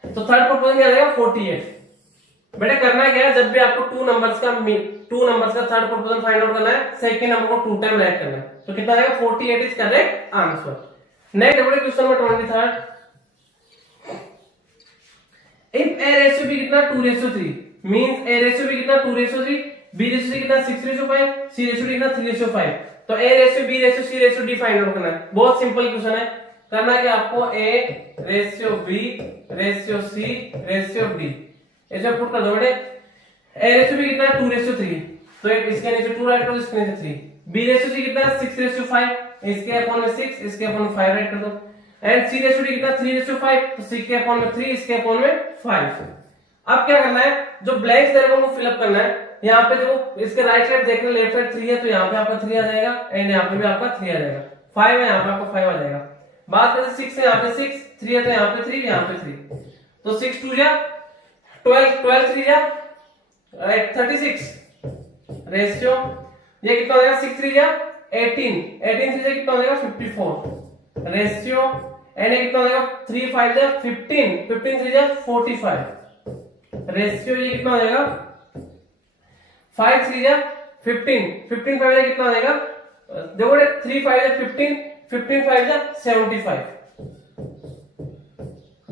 तो थर्ड प्रोपोर्शन क्या आ जाएगा 48। बेटा करना क्या है, जब भी आपको 2 नंबर्स का थर्ड प्रोपोर्शन फाइंड आउट करना है सेकंड नंबर को 2 टाइम राइट करना है, तो कितना आएगा 48 इज करेक्ट आंसर। नेक्स्ट देखो question number 23, if a ratio b कितना 2:3 मींस a रेशियो b कितना 2:3, b रेशियो c कितना 6:5, c रेशियो d कितना 3:5, तो a ratio b ratio c ratio d find out करना है। बहुत सिंपल क्वेश्चन है, करना है कि आपको a ratio b ratio c ratio d ऐसे पुट कर दो बेटे। a रेशियो b कितना 2:3, तो इसके नीचे 2 राइट करो, इसके नीचे 3, b रेशियो c कितना 6:5, इसके अपॉन में 6, इसके अपॉन में 5 राइट कर दो, एंड c रेशियो d कितना 3:5, तो c के अपॉन में 3, इसके अपॉन में 5। अब क्या करना है, जो ब्लैंक्स दे रखा है उनको फिलअप करना है। यहाँ पे देखो इसके राइट साइड देखना, लेफ्ट साइड 3 है तो यहाँ पे आपका 3 आ जाएगा, एंड यहाँ पे भी आपका 3 आ जाएगा, 5 है यहाँ पे आपका 5 आ जाएगा। बात करें 6 है, यहाँ पे 6, 3 है तो यहाँ पे 3, यहाँ पे 3, तो 6 2 जा 12, 12 3 जा 36 रेशियो, ये कितना हो जाएगा 6 3 जा 18, 18 3 जा कितना हो जाएगा 54 रेशियो, एंड ये कितना हो जाएगा 3 5 जा 15, 15 3 जा 45 रेशियो, ये कितना हो जाएगा 5 3 जा 15, 15 5 जा कितना हो जाएगा, देखो 3 5 जा 15, 15 5 जा 75।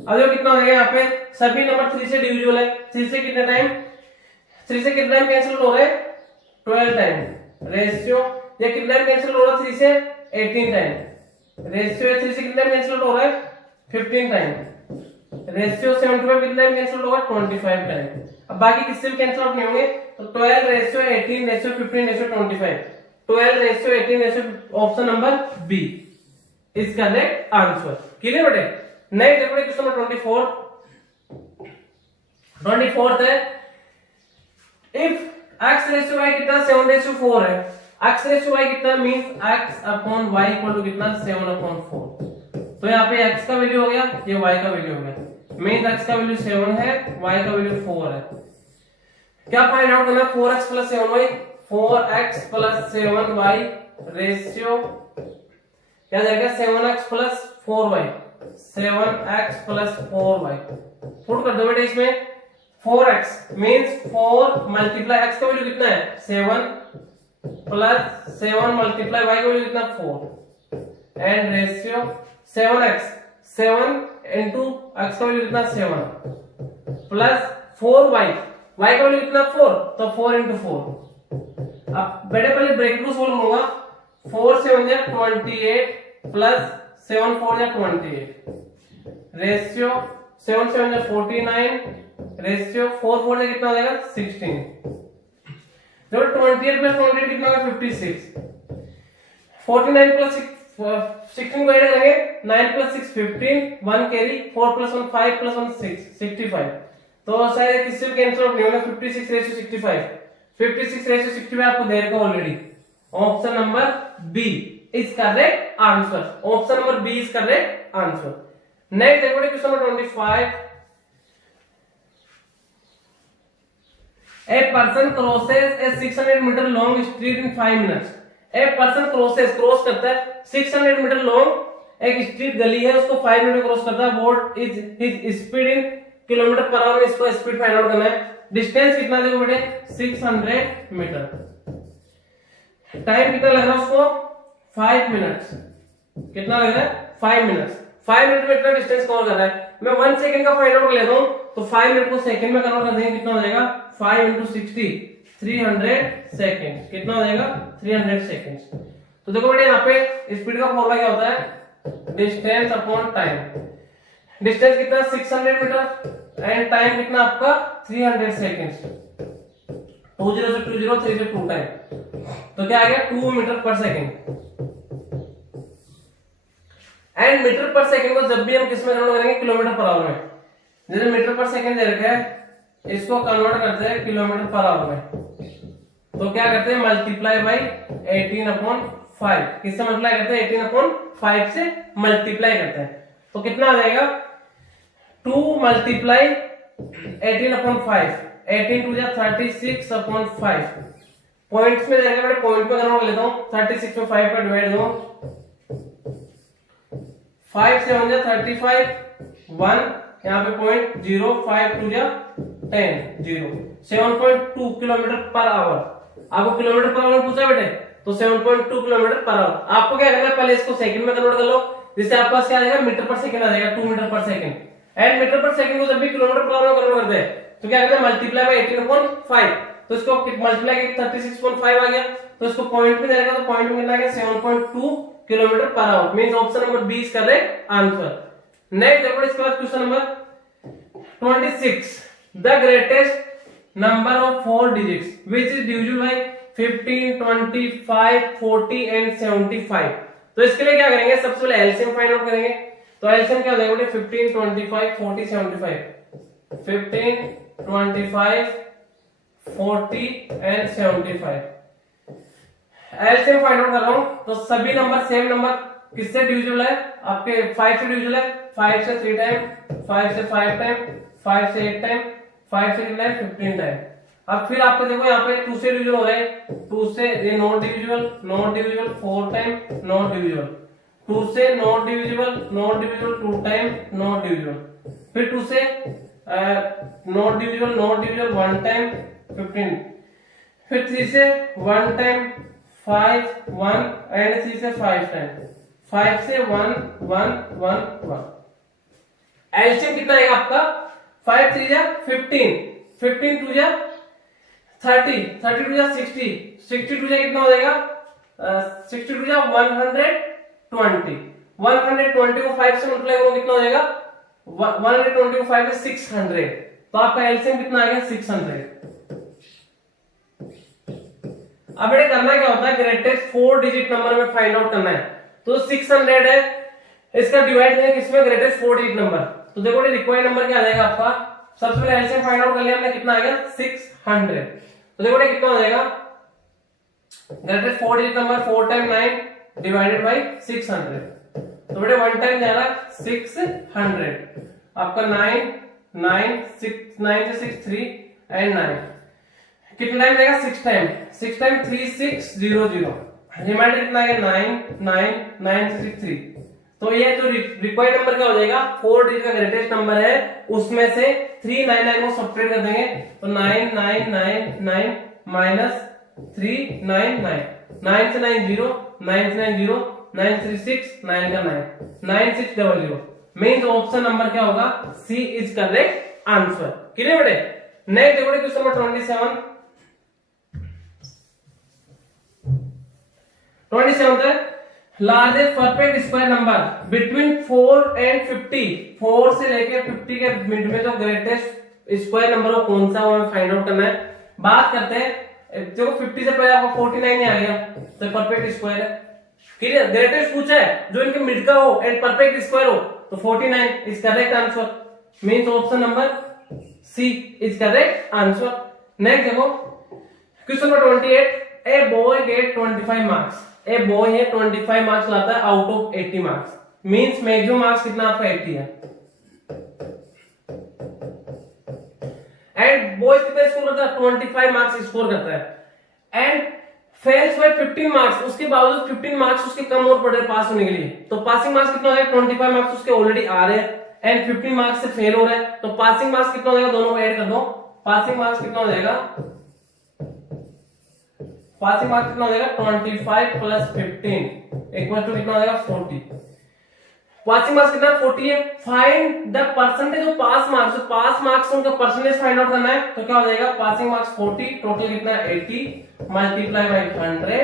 अब देखो कितना हो जाएगा, यहाँ पे सभी नंबर 3 से डिविजिबल है, 3 से कितने टाइम, 3 से कितने टाइम कैंसिल हो रहे हैं 12 टाइम रेशियो, ये कितने टाइम कैंसिल हो रहा है 3 से 18 टाइम रेशियो, 3 से कितने टाइम कैंसिल हो रहा है 15 टाइम रेशियो, 75 कितने टाइम कैंसिल होगा 25 टाइम। अब बाकी किससे भी कैंसिल आउट नहीं होंगे, तो 12 ratio 18 ratio 15 ratio 25, 12:18, option number B is correct answer. Clear बेटे। नेक्स्ट देखो क्वेश्चन नंबर 24 है, इफ x रेशियो y कितना 7:4 है, x रेशियो y कितना means x upon y equal to कितना 7/4। तो यहाँ पे x का वैल्यू हो गया, ये y का वैल्यू हो गया, मींस x का वैल्यू 7 है, y का वैल्यू 4 है। क्या फाइंड आउट करना है? 4x + 7y, 4x + 7y ratio क्या जाएगा 7x + 4y, 7x + 4y। Put कर दो बेटे इसमें 4x मींस 4 मल्टीप्लाई x का वैल्यू कितना है 7 + 7 मल्टीप्लाई y का वैल्यू कितना 4 and ratio 7x 7 into x का वैल्यू कितना 7 प्लस 4y, y का वैल्यू कितना 4, तो 4 into 4। अब बेटे पहले ब्रैकेट को सोल्व करूंगा, 4 7 या 28 प्लस 7 4 या 28 रेशियो 7 7 या 49 रेशियो 4 4 से कितना हो जाएगा 16। जब 28 प्लस 28 कितना होगा 56, 49 प्लस 16 को ऐड करेंगे 9 + 6 15, 1 कैरी, 4 + 1 5 + 1 6 65। तो शायद किससे भी कैंसिल आउट नहीं होगा, 56:65, 56:65 आपको दे रखा already. Option number B is correct answer, option number B is correct answer. Next देखो question number 25, a person crosses a 600 meter long street in 5 minutes। a person crosses cross करता है 600 metre long एक street गली है, उसको 5 minute में cross करता है। What is his speed in kilometre per our, इसको स्पीड फाइंड आउट करना है। डिस्टेंस कितना देखो बेटे 600 मीटर, टाइम कितना लग रहा है उसको 5 मिनट्स, कितना लग रहा है 5 मिनट्स। 5 मिनट में इतना डिस्टेंस कवर कर रहा है। मैं 1 सेकंड का फाइंड आउट कर लेता हूं, तो 5 मिनट को सेकंड में कन्वर्ट कर देंगे, कितना हो जाएगा 5 into 60 300 सेकंड, कितना हो जाएगा 300 सेकंड। तो देखो बेटे यहाँ पे स्पीड का फॉर्मूला क्या होता है डिस्टेंस अपॉन टाइम। डिस्टेंस कितना 600 मीटर एंड टाइम कितना आपका 300 सेकंड। 20 से 20 3 से 2 टाइम, तो क्या आ गया 2 मीटर पर सेकंड। एंड मीटर पर सेकंड को जब भी हम किस में कन्वर्ट करेंगे किलोमीटर पर आवर में। जैसे मीटर पर सेकंड दे रखा है, इसको कन्वर्ट करते हैं किलोमीटर पर आवर में, तो क्या करते हैं मल्टीप्लाई बाई 18/5। किससे मल्टीप्लाई करते हैं 18/5 से मल्टीप्लाई करते हैं, तो कितना आ जाएगा 2 मल्टीप्लाई 18/5, 18 2 36/5। पॉइंट्स में जाएगा बेटा, पॉइंट में कन्वर्ट कर लेता हूं, 36 में 5 का डिवाइड दो, 5 7 35 1 यहाँ पे 0.0 5 2 10 0 7.2 किलोमीटर पर आवर। आपको किलोमीटर पर आवर पूछा बेटे, तो 7.2 किलोमीटर पर आवर। आपको क्या करना है पहले इसको सेकंड में कन्वर्ट कर लो, जिससे आपके पास क्या आ जाएगा मीटर पर सेकंड आ जाएगा 2 मीटर पर सेकंड। एंड मीटर पर सेकंड को जब भी किलोमीटर पर आवर में कन्वर्ट करते हैं तो क्या करते हैं मल्टीप्लाई बाय 18/5। तो इसको मल्टीप्लाई करके 36.5 आ गया, तो इसको पॉइंट में जाएगा, तो पॉइंट में कितना आ गया 7.2 kilometre per hour. Means option number B is correct answer. Next देखो इसके बाद question number 26, the greatest number of 4 digits which is divisible by 15 25 40 and 75। तो इसके लिए क्या करेंगे, सबसे पहले एलसीएम फाइंड आउट करेंगे। तो एलसीएम क्या हो जाएगा 15 25 40 75, 15 25 40 एंड 75। एलसीएम फाइंड आउट कर रहा हूं, तो सभी नंबर सेम नंबर किससे डिविजिबल है, आपके 5 से डिविजिबल है, 5 से 3 टाइम, 5 से 5 टाइम, 5 से 8 टाइम, 5 से 15 टाइम। अब फिर आपको देखो यहाँ पे 2 से डिविजिबल हो रहा है, 2 से ये not divisible 4 time not divisible, 2 से not divisible 2 time not divisible, फिर 2 से नॉट डिविजिबल 1 टाइम 15, फिर 3 से 1 टाइम 5 1 एंड 3 से 5 टाइम, 5 से 1 1 1 1। एलसीएम कितना आएगा आपका 5 3 जा 15, 15 2 जा 30, 30 2 जा 60, 62 जा कितना हो जाएगा 62 जा 120, 120 को 5 से मल्टीप्लाई करो कितना हो जाएगा 120 को 5 से 600। तो आपका एलसीएम कितना आ गया 600। अब बेटे करना क्या होता है, ग्रेटेस्ट 4 डिजिट नंबर में फाइंड आउट करना है। तो 600 है, इसका डिवाइड है किसमें, ग्रेटेस्ट 4 डिजिट नंबर। तो देखो रिक्वायर्ड नंबर क्या आ जाएगा आपका, सबसे पहले ऐसे फाइंड आउट कर लिया हमने, कितना आ गया 600। तो देखो कितना हो जाएगा, greatest 4 digit number 4 time 9 divided by 600। तो बेटे 1 टाइम जाएगा 600, आपका 9 9 6 9 से 6 3 एंड 9, कितना टाइम जाएगा 6 टाइम 3600, रिमाइंडर कितना है 9 9 9 से 6 3। तो ये जो रिक्वायर्ड नंबर क्या हो जाएगा, 4 डिजिट का ग्रेटेस्ट नंबर है, उसमें से 399 को सब्ट्रैक्ट कर देंगे, तो 9999 माइनस 399, 9 से 9 0, 9 से 9 0, 9 3 6, 9 का 9, 9600। मीन्स ऑप्शन नंबर क्या होगा, C is correct answer. Clear बेटे। नेक्स्ट देखो क्वेश्चन नंबर 27 है, largest perfect square number between 4 and 50, 4 से लेके 50 के मिड में जो ग्रेटेस्ट स्क्वायर नंबर हो कौन सा, वो हमें फाइंड आउट करना है। बात करते हैं, देखो 50 से पहले आपको 49 ही आ गया, तो परफेक्ट स्क्वायर है। क्लियर, ग्रेटेस्ट पूछा है जो इनके मिड का हो एंड परफेक्ट स्क्वायर हो, तो 49 is correct answer. Means option number C is correct answer. Next देखो question number 28, a boy get 25 marks, a boy है 25 मार्क्स लाता है out of 80 marks, means maximum marks कितना आपका 80 है। एंड बॉय कितना स्कोर करता है, 25 मार्क्स स्कोर करता है एंड फेल्स बाय 15 मार्क्स, उसके बावजूद 15 मार्क्स उसके कम और पड़ रहे पास होने के लिए, तो पासिंग मार्क्स कितना हो जाएगा, 25 मार्क्स उसके ऑलरेडी आ रहे हैं एंड 15 मार्क्स से फेल हो रहा है, तो पासिंग मार्क्स कितना हो जाएगा, दोनों को ऐड कर दो, पासिंग मार्क्स कितना हो जाएगा, पासिंग मार्क्स कितना हो जाएगा 25 प्लस 15 इक्वल टू कितना हो जाएगा 40। पासिंग मार्क्स कितना 40 है। Find the percentage of pass marks, pass marks उनका परसेंटेज फाइंड आउट करना है, तो क्या हो जाएगा, पासिंग मार्क्स 40, टोटल कितना 80 मल्टीप्लाई बाय 100,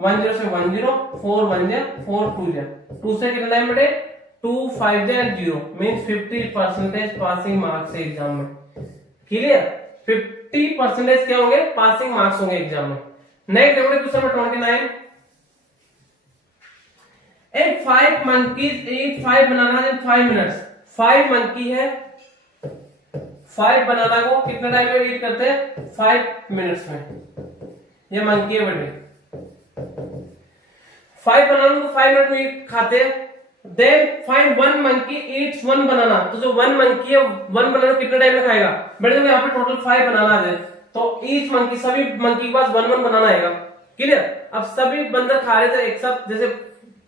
10 से 10, 4 1 जा 4 2 जा, 2 से कितना टाइम बेटे 2 5 जा एंड 0, मींस 50% पासिंग मार्क्स है एग्जाम में। क्लियर, 50% क्या होंगे, पासिंग मार्क्स होंगे एग्जाम में। नेक्स्ट देखो question number 29, If 5 monkeys eat 5 bananas in 5 minutes, 5 monkey है, 5 बनाना को कितने टाइम में ईट करते हैं, 5 मिनट्स में। ये मंकी है बेटे, 5 बनाना को 5 मिनट में खाते हैं। देन फाइंड 1 मंकी ईट्स 1 बनाना, तो जो 1 मंकी है 1 बनाना कितने टाइम में खाएगा बेटे, देखो यहाँ पे टोटल 5 बनाना है, तो ईच मंकी सभी मंकी के पास 1 बनाना आएगा। क्लियर, अब सभी बंदर खा रहे थे एक साथ, जैसे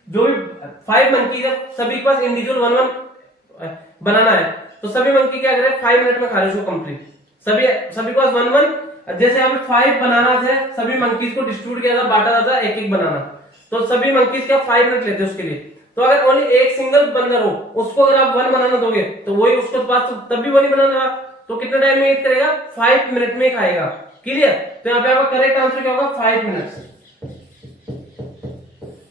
जो भी 5 मंकी है सभी के पास इंडिविजुअल 1 बनाना है, तो सभी मंकी क्या करें 5 मिनट में खा रहे उसको कंप्लीट, सभी के पास 1 जैसे यहाँ पे 5 बनाना थे, सभी मंकीज को डिस्ट्रीब्यूट किया जाता, बांटा जाता एक एक बनाना, तो सभी मंकीज क्या 5 मिनट लेते हैं उसके लिए। तो अगर ओनली एक सिंगल बंदर हो, उसको अगर आप 1 बनाना दोगे तो वही उसके पास तब भी 1 ही बनाना, तो कितने टाइम में ईट करेगा, 5 मिनट में खाएगा। क्लियर, तो यहाँ पे आपका करेक्ट आंसर क्या होगा 5 मिनट्स।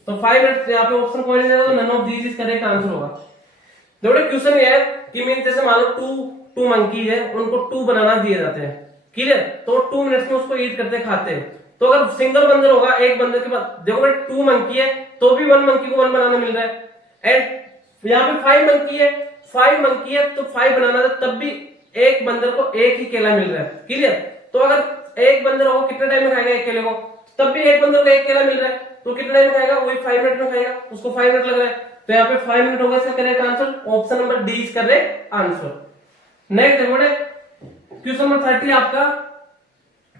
तो 5 मिनट यहाँ पे ऑप्शन कोई नहीं देगा, तो none of these is correct answer होगा। देखो क्वेश्चन ये है कि मीन जैसे मान लो 2 मंकी है, उनको 2 बनाना दिए जाते हैं। क्लियर, तो 2 मिनट्स में उसको ईट करते खाते हैं। तो अगर सिंगल बंदर होगा, एक बंदर के पास देखो भाई 2 मंकी है, तो भी 1 मंकी को 1 बनाना मिल रहा है, एंड यहाँ पे 5 मंकी है, 5 मंकी है तो 5 बनाना था, तब भी एक बंदर को एक ही केला मिल रहा है। क्लियर, तो अगर एक बंदर हो कितने टाइम में खाएगा एक केले को, तब भी एक बंदर को एक केला मिल रहा है, तो कितने टाइम में खाएगा, वही 5 मिनट में खाएगा, उसको 5 मिनट लग रहा है, तो यहाँ पे 5 मिनट होगा इसका correct answer, option number D is correct answer. Next देखो क्वेश्चन नंबर 30 आपका,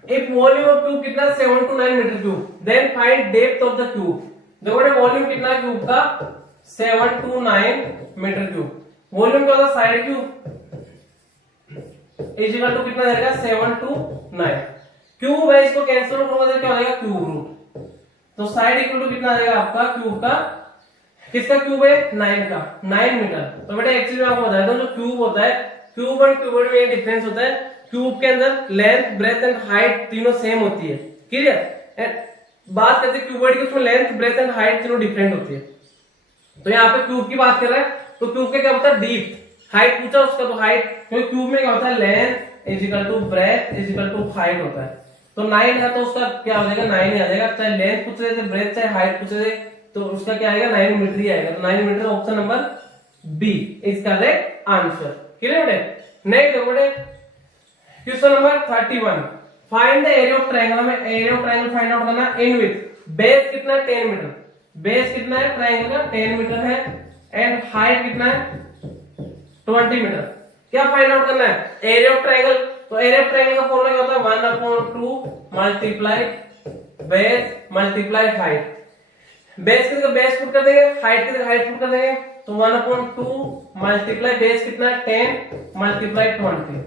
इफ वॉल्यूम ऑफ क्यूब कितना 7 to 9 metre cube, then find depth of the cube. देखो वॉल्यूम कितना है क्यूब का 7 to 9 मीटर क्यूब, वॉल्यूम क्या होता है side cube is equal to कितना रहेगा 7 to 9, क्यूब है इसको कैंसिल करोगे तो क्या हो जाएगा क्यूब रूट, तो साइड इक्वल टू कितना रहेगा आपका क्यूब का, किसका क्यूब है 9 का, 9 मीटर। तो बेटा एक्चुअली मैं आपको बता दूं, जो क्यूब होता है क्यूब और क्यूबॉइड में ये डिफरेंस होता है, क्यूब के अंदर लेंथ ब्रेथ एंड हाइट तीनों सेम होती है। क्लियर, बात करते हैं क्यूबॉइड की, उसमें लेंथ ब्रेथ एंड हाइट तीनों डिफरेंट होती है। तो यहाँ पे क्यूब की बात कर रहा है, तो क्यूब का क्या होता है डीप, हाइट पूछा उसका, तो हाइट क्योंकि क्यूब में क्या होता है length is equal to breadth is equal to height होता है, तो 9 है तो उसका क्या हो जाएगा 9 ही आ जाएगा, चाहे लेंथ पूछ रहे थे, ब्रेथ, चाहे हाइट पूछ रहे थे, तो उसका क्या आएगा 9 मीटर ही आएगा। तो 9 metre option number B is correct answer. Clear बेटे। नेक्स्ट देखो बेटे question number 31, find the area of triangle. हमें area of triangle find out करना है इन विड्थ। बेस कितना है 10 मीटर, बेस कितना है ट्रायंगल का 10 मीटर है, एंड हाइट कितना है 20 मीटर। क्या फाइंड आउट करना है एरिया ऑफ ट्रायंगल। तो एरिया ऑफ ट्रायंगल का फॉर्मूला क्या होता है 1/2 multiply base multiply height. Base कितना बेस पुट कर देंगे, हाइट कितना हाइट पुट कर देंगे, तो 1/2 मल्टीप्लाई बेस कितना है 10 मल्टीप्लाई 20,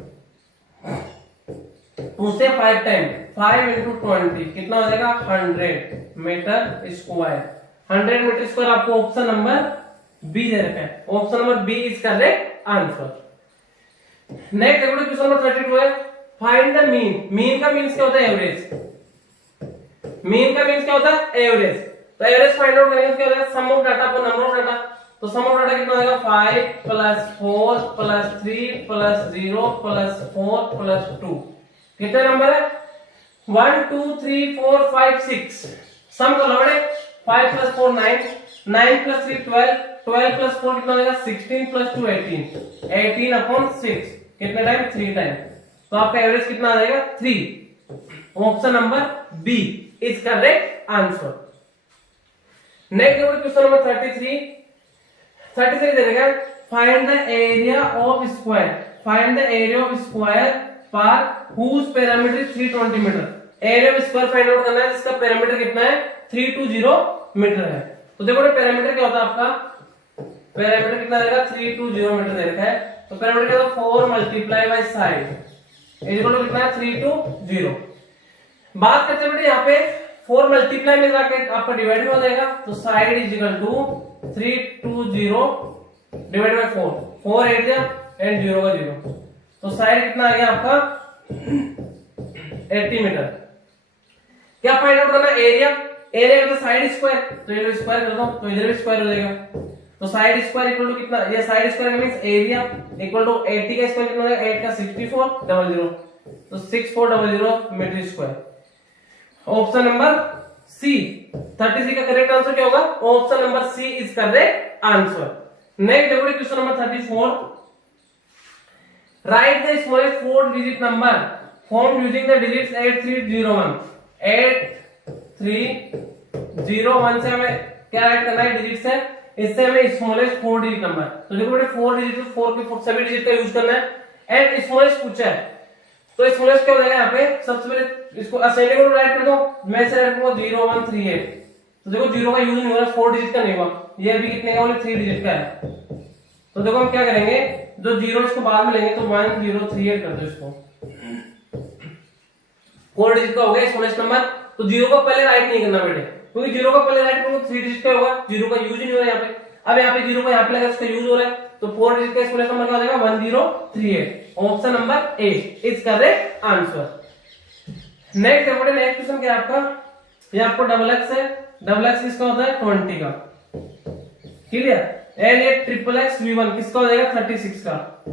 2 से 5 टाइम 5 इंटू 20 कितना हो जाएगा 100 मीटर स्क्वायर। 100 मीटर स्क्वायर आपको ऑप्शन नंबर बी दे रखा है, option number B is correct answer. Next देखो क्वेश्चन नंबर 32 है, फाइंड द मीन। मीन का मीन्स क्या होता है एवरेज, मीन का मीन्स क्या होता है एवरेज। तो एवरेज फाइंड आउट करेंगे क्या होता है सम ऑफ डाटा पर नंबर ऑफ डाटा। तो सम ऑफ डाटा कितना होगा 5 + 4 + 3 + 0 + 4 + 2, कितने नंबर है 1 2 3 4 5 6। सम कर लो बेटे 5 + 4 9, 9 + 3 12, 12 + 4 कितना हो जाएगा 16 + 2 18, 18/6 कितने टाइम 3 टाइम। तो आपका एवरेज कितना आ जाएगा 3, option number B is correct answer. Next question number 33 दे देगा, find the area of square. Find the area of square पर whose perimeter is 320 metre. Area of square find out करना है जिसका पैरामीटर कितना है 320 मीटर है। तो देखो पैरामीटर क्या होता है आपका, पैरामीटर कितना रहेगा 320 मीटर दे रखा है। तो पैरामीटर क्या होता है 4 multiply by side is equal to कितना है 320। बात करते हैं बेटे यहाँ पे 4 मल्टीप्लाई में जाके आपका डिवाइड हो जाएगा, तो side is equal to 320 divide by 4, 4 8 and 0 का 0, तो साइड कितना आ गया आपका 80 मीटर। क्या फाइंड आउट करना एरिया, एरिया का साइड स्क्वायर, तो ये स्क्वायर कर दो तो इधर भी स्क्वायर हो जाएगा। तो साइड स्क्वायर इक्वल टू कितना, ये side square means area equal to 80 का स्क्वायर कितना हो जाएगा 8 का 6400, तो 6400 metre square. Option number C 33 का करेक्ट आंसर क्या होगा, option number C is correct answer. Next देखो question number 34, write the smallest 4 digit number form using the digits 8301। 8301 से हमें क्या राइट करना है डिजिट से, इससे हमें स्मॉलेस्ट 4 डिजिट नंबर। तो देखो बेटे 4 डिजिट 4 के सभी डिजिट का यूज करना है, एंड स्मॉलेस्ट पूछा है तो स्मॉलेस्ट क्या हो जाएगा यहाँ पे सबसे पहले इसको असेंडिंग ऑर्डर राइट कर दो। मैं से राइट करूंगा 0138, तो देखो 0 का यूज नहीं हुआ 4 डिजिट का नहीं हुआ, ये अभी कितने का 3 डिजिट का है। तो देखो हम क्या करेंगे, जो 0 इसको बाद में लेंगे तो 1038 कर दो इसको, 4 डिजिट का हो गया स्मॉलेस्ट नंबर। तो 0 का पहले राइट नहीं करना बेटे, क्योंकि 0 का पहले राइट करोगे 3 डिजिट का होगा, 0 का यूज नहीं हो रहा है यहाँ पे। अब यहाँ पे 0 का यहाँ पे लगा इसका यूज हो रहा है, तो 4 डिजिट का स्मॉलेस्ट नंबर क्या हो जाएगा 1038, option number A is correct answer. Next देखो नेक्स्ट क्वेश्चन क्या है आपका, ये आपको डबल एक्स है, डबल एक्स किसका होता है 20 का, क्लियर। एंड ये ट्रिपल एक्स v1 किसका हो जाएगा 36 का,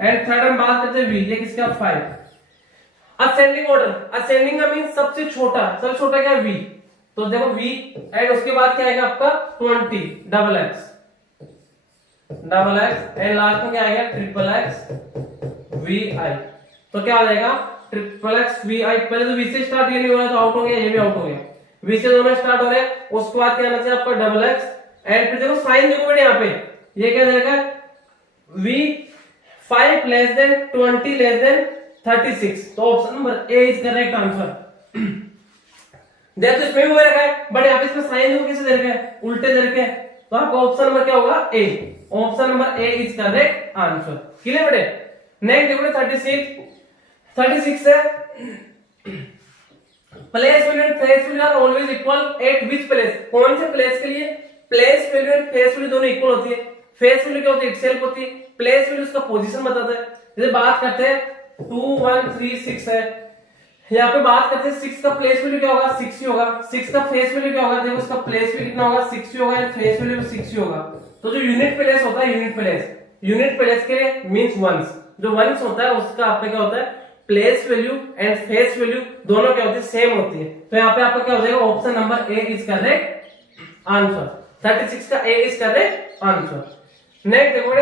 एंड थर्ड हम बात करते हैं v, ये किसका 5। असेंडिंग ऑर्डर, असेंडिंग का मीन सबसे छोटा क्या है v, तो देखो v एंड उसके बाद क्या आएगा आपका 20 डबल एक्स एंड लास्ट में क्या आएगा ट्रिपल एक्स वी आई। तो क्या आ जाएगा ट्रिपल एक्स वी आई, पहले तो वी से स्टार्ट ये नहीं हो रहा तो आउट हो गया, ये भी आउट हो गया, वी से दोनों स्टार्ट हो रहे हैं। उसके बाद क्या आना चाहिए आपका डबल एक्स, एंड फिर देखो साइन देखो बेटे यहाँ पे ये क्या जाएगा v5 less than 20 less than 36, तो option number A is correct answer. देखो तो इसमें भी हो रखा है, बट यहाँ पे इसमें साइन देखो कैसे दे रखा है, उल्टे दे रखे हैं, तो आपका ऑप्शन नंबर क्या होगा A, option number A is correct answer. Clear बेटे। नेक्स्ट देखो 36 है, place value and face value are always equal at which place. कौन से प्लेस के लिए place value and face value दोनों इक्वल होती है। फेस वैल्यू क्या होती है इटसेल्फ होती है, प्लेस वैल्यू उसका पोजीशन बताता है। जैसे बात करते हैं 2 1 3 6 है, यहाँ पे बात करते हैं 6 का प्लेस वैल्यू क्या होगा 6 ही होगा, 6 का फेस वैल्यू क्या होगा, देखो उसका प्लेस वैल्यू कितना होगा 6 ही होगा, एंड फेस वैल्यू भी 6 ही होगा। तो जो यूनिट प्लेस होता है यूनिट प्लेस के लिए मींस वंस, जो वंस होता है उसका आपका क्या होता है place value and face value दोनों क्या होती है, सेम होती है। तो यहाँ पे आपका क्या हो जाएगा, option number A is correct answer. 36 का ए इज करेक्ट आंसर। नेक्स्ट देखो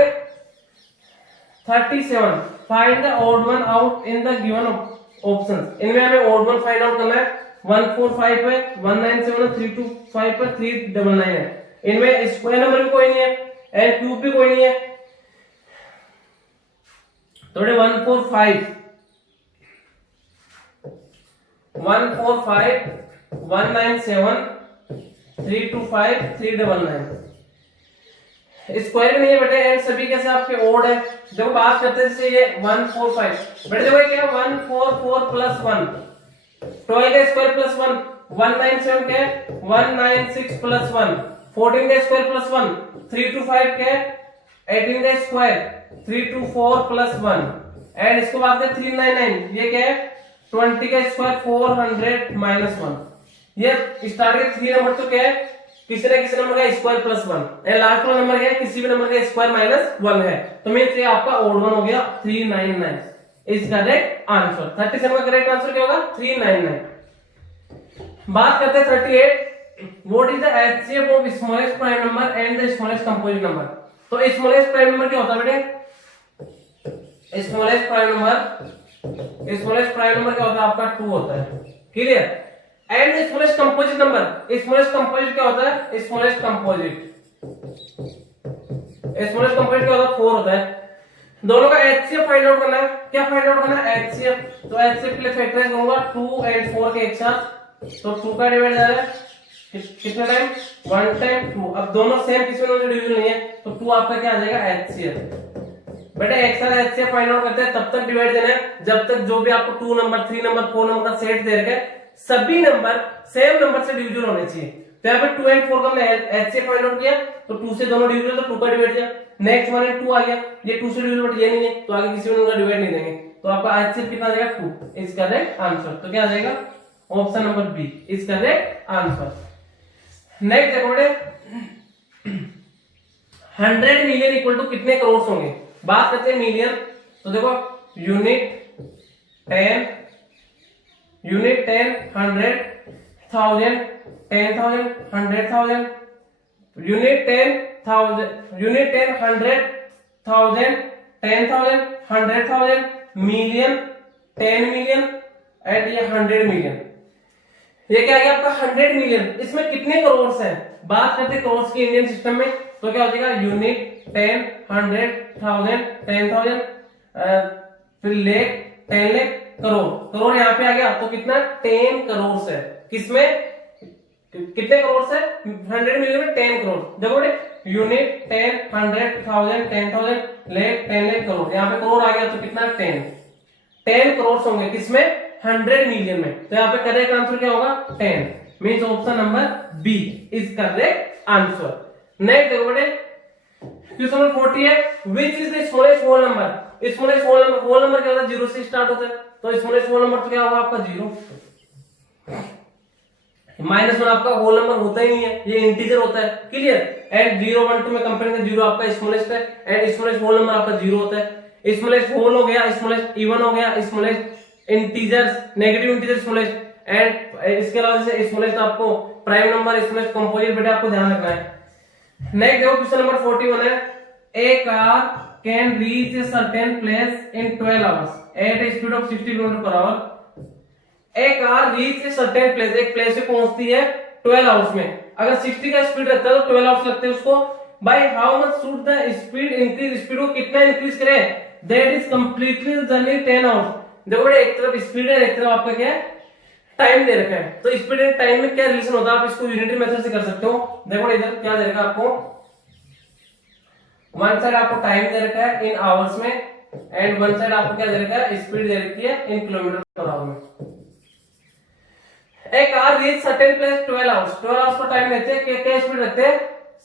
37, find the odd one out in the given options. इनमें हमें ऑड वन फाइंड आउट करना है। 145 है, 197 है, 325 है, 399 है। इनमें स्क्वायर नंबर भी कोई नहीं है एंड क्यूब भी कोई नहीं है। तो 145, 197, 325, 399 स्क्वायर नहीं है बेटे एंड सभी कैसे आपके ओड है। देखो बात करते हैं जैसे ये 145 बेटे देखो क्या 144 प्लस 1 12 का स्क्वायर प्लस 1, 197 के 196 प्लस 1, 14 का स्क्वायर प्लस 1, 325 के 18 का स्क्वायर, 324 प्लस 1 एंड इसको बात करें 399 ये क्या है 20 का स्क्वायर 400 माइनस 1। ये स्टार्ट के 3 नंबर तो क्या है किसी न किसी नंबर का स्क्वायर प्लस 1 एंड लास्ट वाला नंबर क्या है किसी भी नंबर का स्क्वायर माइनस 1 है। तो मींस ये आपका ओड वन हो गया 399 इज करेक्ट आंसर। 37 का करेक्ट आंसर क्या होगा 399। बात करते हैं 38, what is the HCF of smallest prime number and the smallest composite number. तो स्मॉलेस्ट प्राइम नंबर क्या होता है बेटे, स्मॉलेस्ट प्राइम नंबर क्या होता है आपका 2 होता है, clear. And smallest composite number, smallest composite क्या होता है, स्मॉलेस्ट कंपोजिट क्या होता है 4 होता है। दोनों का एचसीएफ फाइंड आउट करना है। क्या फाइंड आउट करना है एचसीएफ, तो एचसीएफ के लिए फैक्टराइज करूंगा 2 एंड 4 के एक साथ। तो 2 का डिवाइड जा रहा है कितने टाइम 1 टाइम 2। अब दोनों सेम किसी में डिवीजन नहीं है तो 2 आपका क्या आ जाएगा एचसीएफ। बेटा एक साथ एचसीएफ फाइंड आउट करते हैं तब तक डिवाइड देना है जब तक जो भी आपको 2 नंबर 3 नंबर 4 नंबर का सेट दे रखे सभी नंबर सेम नंबर से डिवीजन होने चाहिए। तो यहाँ पे 2 एंड 4 का हमने एचसीएफ फाइंड आउट किया तो 2 से दोनों डिवीजन तो 2 का डिवाइड किया। नेक्स्ट वन 2 आ गया, ये 2 से डिवीजन बट ये नहीं है तो आगे किसी में डिवाइड नहीं देंगे। तो आपका एचसीएफ कितना आ जाएगा 2 इज करेक्ट आंसर। तो क्या आ जाएगा option number B is correct answer. Next देखो 100 मिलियन इक्वल टू कितने करोड़ होंगे। बात करते हैं मिलियन, तो देखो unit 10, 100, 1000, 10,000, 100,000, unit 10,000, unit 10, 100,000, 10,000, 100,000, million, 10 million and ये 100 मिलियन। ये क्या गया आपका 100 मिलियन। इसमें कितने करोड़ हैं, बात करते हैं करोड़ की इंडियन सिस्टम में तो क्या हो जाएगा यूनिट 10, 100,000, 10,000 फिर लेख 10 लाख करोड़। करोड़ यहाँ पे आ गया तो कितना 10 करोड़ है। किसमें कितने करोड़ है 100 मिलियन में 10 करोड़। देखो यूनिट 10, 100,000, 10,000 लेख 10 लाख करोड़। यहाँ पे करोड़ आ गया तो कितना 10 करोड़ होंगे किसमें 100 मिलियन में। तो यहाँ पे करेक्ट आंसर क्या होगा 10 means option number B is correct answer. Next देखो बेटे क्वेश्चन नंबर 40 है which is the smallest whole number. Smallest whole number क्या होता है 0 से स्टार्ट होता है तो स्मॉलेस्ट होल नंबर तो क्या होगा आपका 0। -1 आपका होल नंबर होता ही नहीं है, ये इंटीजर होता है, क्लियर। एंड 0 1 2 में कंपेयर करें 0 आपका स्मॉलेस्ट है एंड स्मॉलेस्ट होल नंबर आपका 0 होता है। स्मॉलेस्ट होल हो गया, स्मॉलेस्ट इवन हो गया, smallest integers negative integer smallest and इसके अलावा जैसे स्मॉलेस्ट आपको प्राइम नंबर स्मॉलेस्ट कंपोजिट बेटा आपको ध्यान रखना है। नेक्स्ट देखो क्वेश्चन नंबर 41 है a car can reach a certain place in 12 hours at a speed of 60 km/h। A car reach a certain place, एक प्लेस पे पहुंचती है 12 आवर्स में। अगर 60 का स्पीड रहता है तो 12 आवर्स लगते हैं उसको। By how much should the speed increase, speed को कितना इंक्रीज करे that is completely journey 10 hours. देखो एक तरफ स्पीड है एक तरफ आपका क्या है टाइम दे रखा है। तो स्पीड एंड टाइम में क्या रिलेशन होता है आप इसको यूनिटरी मेथड से कर सकते हो। देखो इधर क्या दे रखा है आपको, वन साइड आपको टाइम दे रखा है इन आवर्स में एंड वन साइड आपको क्या दे रखा है स्पीड दे रखी है इन km/h में। A car reach certain place 12 hours का टाइम लेते हैं, क्या स्पीड रखते हैं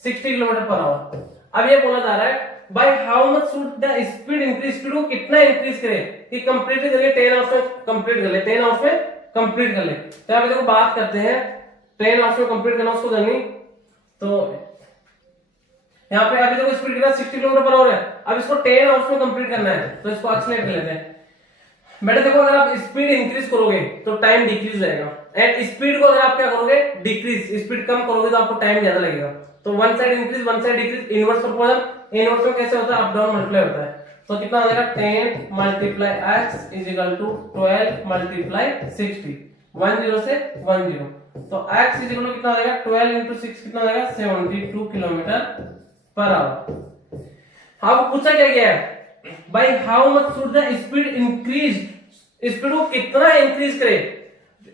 60 km/h। अब ये बोला जा रहा है by how much should the speed increase, speed को कितना इंक्रीज करे कि कंप्लीटली चलिए 10 आवर्स में कंप्लीट कर ले, 10 आवर्स में कंप्लीट कर ले। तो अभी देखो बात करते हैं 10 आवर्स में कंप्लीट करना उसको करनी। तो यहाँ पे अभी देखो स्पीड कितना 60 km/h है। अब इसको 10 आवर्स में कंप्लीट करना है तो इसको एक्सीलरेट कर लेते हैं। बेटा देखो, अगर आप स्पीड इंक्रीज करोगे तो टाइम डिक्रीज रहेगा, एंड स्पीड को अगर आप क्या करोगे डिक्रीज, स्पीड कम करोगे तो आपको टाइम ज्यादा लगेगा। तो one side increase one side decrease, inverse proportional, inverse में कैसे होता है, अप डाउन मल्टीप्लाई होता है। तो कितना हो जाएगा 10 multiply x is equal to 12 multiply 60, 10 से 10, तो x इज इक्वल टू कितना हो जाएगा 12 इंटू 6 कितना हो जाएगा 72 किलोमीटर पर आवर। अब पूछा क्या गया है भाई, how much should the speed increase, speed को कितना इंक्रीज करे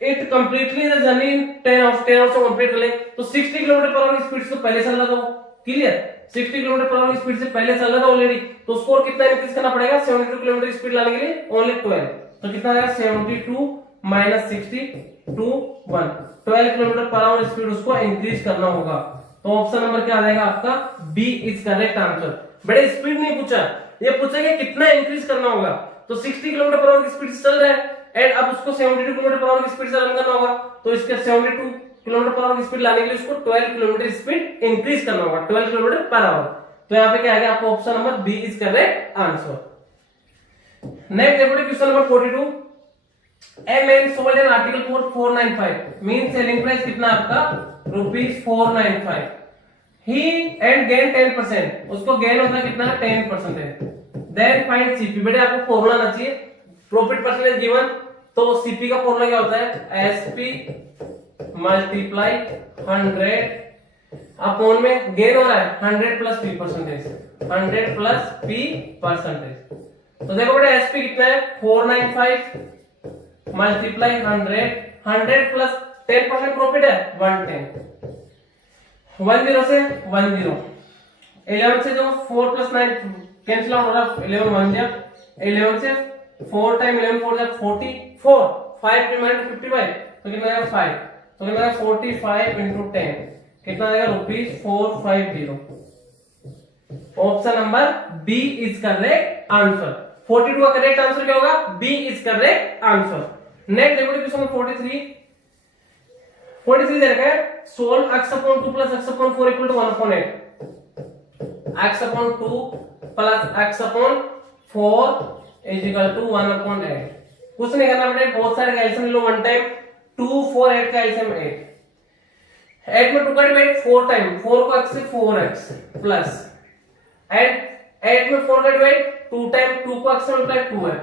it completely the journey in 10 hours से कंप्लीट कर ले। तो 60 किलोमीटर पर आवर स्पीड से पहले चल रहा था वो, clear, 60 kilometre per hour speed से पहले चल रहा था ऑलरेडी, तो उसको और कितना इंक्रीज करना पड़ेगा 72 किलोमीटर स्पीड लाने के लिए ओनली 12, तो कितना आएगा 72 minus 60 to 1, 12 kilometre per hour speed उसको इंक्रीज करना होगा। तो ऑप्शन नंबर क्या आ जाएगा आपका बी इज करेक्ट आंसर। बड़े स्पीड नहीं पूछा, ये पूछा कि कितना इंक्रीज करना होगा, तो 60 किलोमीटर पर आवर की स्पीड से चल रहा है एंड अब उसको 72 किलोमीटर पर आवर की स्पीड से रन करना होगा, तो इसके 72 किलोमीटर पर आवर की स्पीड लाने के लिए उसको 12 किलोमीटर स्पीड इंक्रीज करना होगा, 12 किलोमीटर पर आवर। तो यहाँ पे क्या आ गया आपको option number B is correct answer. Next देखो question number 42, a man sold an article for 495 mean selling price कितना आपका ₹495, ही एंड गेन 10%, उसको गेन होता है कितना 10%, देन फाइंड सीपी। बेटे आपको फॉर्मूला आना चाहिए, प्रॉफिट परसेंटेज गिवन, तो सीपी का फॉर्मूला क्या होता है एसपी मल्टीप्लाई 100 अपॉन में गेन हो रहा है 100 plus P percentage, 100 plus P percentage. तो देखो बेटा एसपी कितना है 495 मल्टीप्लाई 100, 100 प्लस 10% प्रॉफिट है 110, 10 से 10, 11 से जो 4 प्लस 9 कैंसिल आउट हो रहा है 11 1 जा 11 से 4 टाइम 11 4 जा 44, 5 रिमाइंडर 55, तो कितना आएगा 5, तो कितना आएगा 45 इंटू 10 कितना आएगा ₹450। Option number B is correct answer. 42 का करेक्ट आंसर क्या होगा B is correct answer. Next देखो क्वेश्चन 43 दे रखा है solve x upon 2 plus x upon 4 equal to 1/8, x upon 2 plus x upon 4 is equal to 1/8। कुछ नहीं करना बेटे, बहुत सारे का एलसीएम लो वन टाइम, 2 4 8 का एलसीएम 8, 8 में 2 का डिवाइड 4 टाइम, 4 को x से 4x प्लस 8 में 4 का डिवाइड 2 टाइम, 2 को x से मल्टीप्लाई 2x,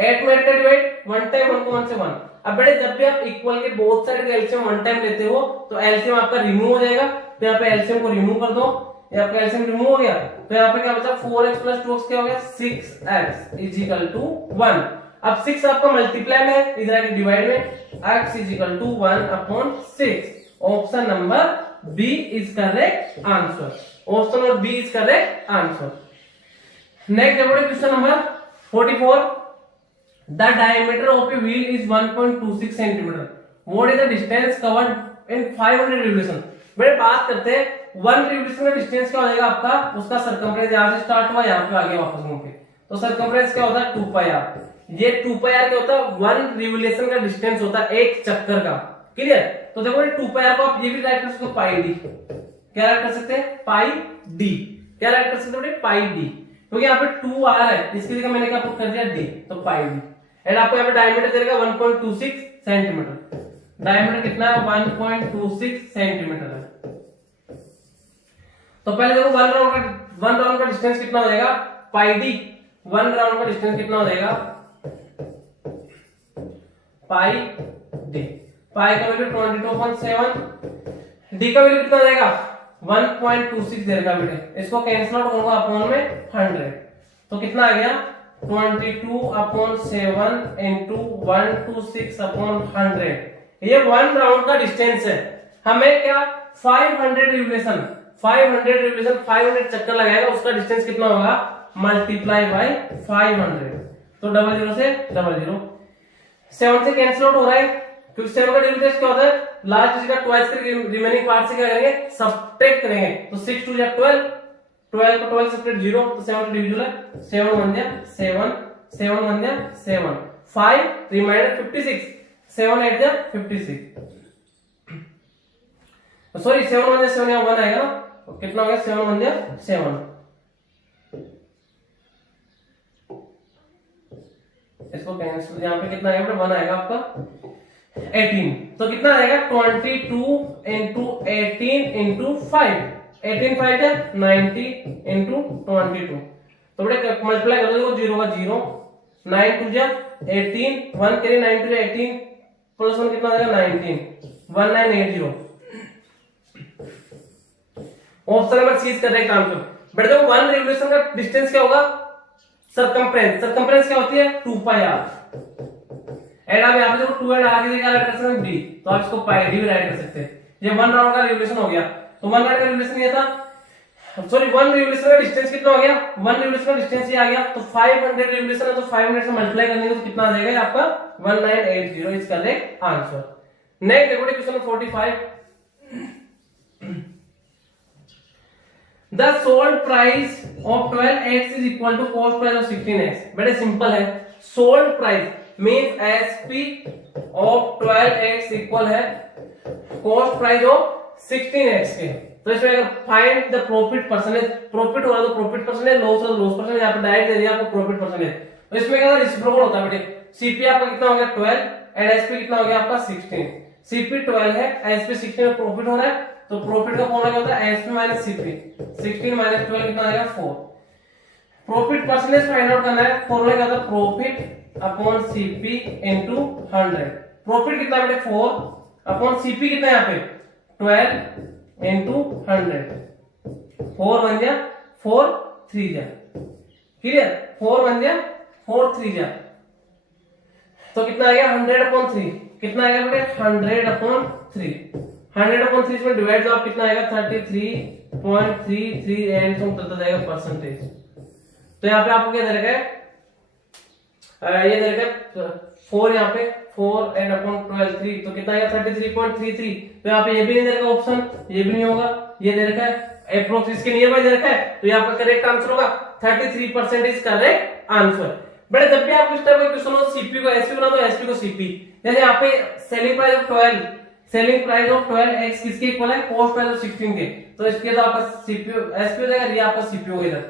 8 में 8 का डिवाइड 1 टाइम, 1 को 1 से 1। अब बेटे जब भी आप इक्वल के बहुत सारे एलसीएम वन टाइम लेते हो तो एलसीएम आपका रिमूव हो जाएगा, तो यहाँ पे एलसीएम को रिमूव कर दो, ये आपका एलसीएम रिमूव हो गया, तो यहाँ पे क्या बचा 4x प्लस 2x क्या हो गया 6x इज इक्वल टू 1। अब 6 आपका मल्टीप्लाई में है, इधर आके डिवाइड में, x is equal to 1/6। Option number B is correct answer, option number B is correct answer. Next देखो question number 44, the diameter of a wheel is 1.26 centimeter, what is the distance covered in 500 revolution। मेरे बात करते हैं 1 revolution का distance क्या हो जाएगा आपका, उसका सर्कमफ्रेंस यहाँ से स्टार्ट हुआ यहाँ पे आ गया वापस घूम के, तो सर्कमफ्रेंस क्या होता है 2πr। ये 2πr क्या होता है 1 रिवोल्यूशन का डिस्टेंस होता है एक चक्कर का, क्लियर। तो देखो 2πr को आप ये भी राइट कर सकते हो पाई डी, क्या राइट कर सकते हैं पाई डी, क्या राइट कर सकते हो पाई डी, क्योंकि यहाँ पे 2r है इसकी जगह मैंने क्या पुट कर दिया डी, तो पाई डी। एंड आपको यहाँ पे डायमीटर देगा 1.26 सेंटीमीटर, डायमीटर कितना है 1.26 सेंटीमीटर है। तो पहले देखो वन राउंड का डिस्टेंस कितना हो जाएगा पाई डी, 1 राउंड का डिस्टेंस कितना हो जाएगा पाई डी, पाई का वैल्यू 22.7, डी का वैल्यू कितना हो जाएगा 1.26 दे रखा बेटे, इसको कैंसिल आउट होगा अपॉन में 100, तो कितना आ गया 22/7 इंटू 126/100। ये 1 राउंड का डिस्टेंस है, हमें क्या 500 रिवोल्यूशन 500 चक्कर लगाएगा, उसका डिस्टेंस कितना होगा मल्टीप्लाई बाय 500, तो 00 से 00, 7 से कैंसिल आउट हो रहा है क्योंकि 7 का डिविडेंड क्या होता है लास्ट डिजिट का ट्वाइस के रिमेनिंग पार्ट से क्या करेंगे सब्ट्रैक्ट करेंगे, तो 6 2 जा 12, 12 को 12 से 0, तो 7 डिविजिबल है, 7 1 जा 7, 7 1 जा 7, 5 रिमाइंडर 56, 7 8 जा 56, सॉरी 7 1 जा 7 यहाँ 1 आएगा ना, तो कितना हो गया 7 1 जा 7, इसको कैंसिल, यहाँ पे कितना आएगा, 1 आएगा आपका 18। तो कितना आएगा 22 इंटू 18 इंटू 5, 18 5 क्या 90 इंटू 22। तो बेटे मल्टीप्लाई कर दो, 0 का 0, 9 टू जा 18, 1 करिए 9 टू 18 प्लस 1 कितना आएगा 19, 1980। ऑप्शन नंबर सी कर रहे काम को। बेटे देखो 1 रिवोल्यूशन का डिस्टेंस क्या होगा, सरकमफ्रेंस, सरकमफ्रेंस क्या होती है 2 पाई आर। एंड आप यहाँ पे देखो 2 एंड आर की जगह कर सकते हैं डी, तो आप इसको पाई डी भी राइट कर सकते हैं। ये 1 राउंड का रिवोल्यूशन हो गया। तो 1 राउंड का रिवोल्यूशन ये था, सॉरी 1 रिवोल्यूशन का डिस्टेंस कितना हो गया, 1 रिवोल्यूशन का डिस्टेंस ये आ गया। तो 500 रिवोल्यूशन है, तो 500 से मल्टीप्लाई करने तो कितना आ जाएगा आपका 1980 इज करेक्ट आंसर। नेक्स्ट देखो question 45, The sold price of 12x is equal to cost price of 16x। बड़े सिंपल है, sold price means SP of 12x equal है cost price of 16x के। तो इसमें अगर find the profit percentage, profit हो रहा तो प्रॉफिट परसेंटेज, लॉस हो रहा तो लॉस परसेंटेज, यहाँ पे डायरेक्ट दे दिया आपको प्रॉफिट परसेंटेज। तो इसमें क्या रेसिप्रोकल होता है बेटे, सीपी आपका कितना हो गया 12 एंड एसपी कितना हो गया आपका 16। सीपी 12 है, एसपी 16 में प्रॉफिट हो रहा है, तो प्रॉफिट का फॉर्मूला क्या होता है एसपी माइनस सीपी, 16 माइनस 12 कितना आएगा 4। प्रॉफिट परसेंटेज फाइंड आउट करना है, फॉर्मूला क्या होता है profit upon CP into 100। Profit कितना है बेटे 4 अपॉन सीपी कितना है यहाँ पे 12 इनटू 100, 4 बन गया 4 3 जा, क्लियर 4 बन गया 4 3 जा, तो कितना आ गया 100 अपॉन 3, कितना आएगा बेटे 100 अपॉन 3, 100 अपॉन 3 में डिवाइड तो आप कितना आएगा 33.33 एंड तो चलता जाएगा परसेंटेज। तो यहाँ पे आपको क्या दे रखा है, ये दे रखा है 4, यहाँ पे 4 एंड अपॉन 12 3, तो कितना आएगा 33.33। तो यहाँ पे ये भी नहीं दे रखा ऑप्शन, ये भी नहीं होगा, ये दे रखा है अप्रोक्स, इसके नियर बाय दे रखा है, तो यहाँ पर करेक्ट आंसर होगा 33% इज करेक्ट आंसर। बड़े जब भी आपको इस तरह का क्वेश्चन हो, सीपी को एसपी बना दो, एसपी को सीपी। जैसे यहाँ पे selling price of 12, selling price of 12 x किसके इक्वल है कॉस्ट प्राइस ऑफ 16 के, तो इसके तो आपका सीपीयू एसपी हो जाएगा, ये आपका सीपीयू होगा इधर।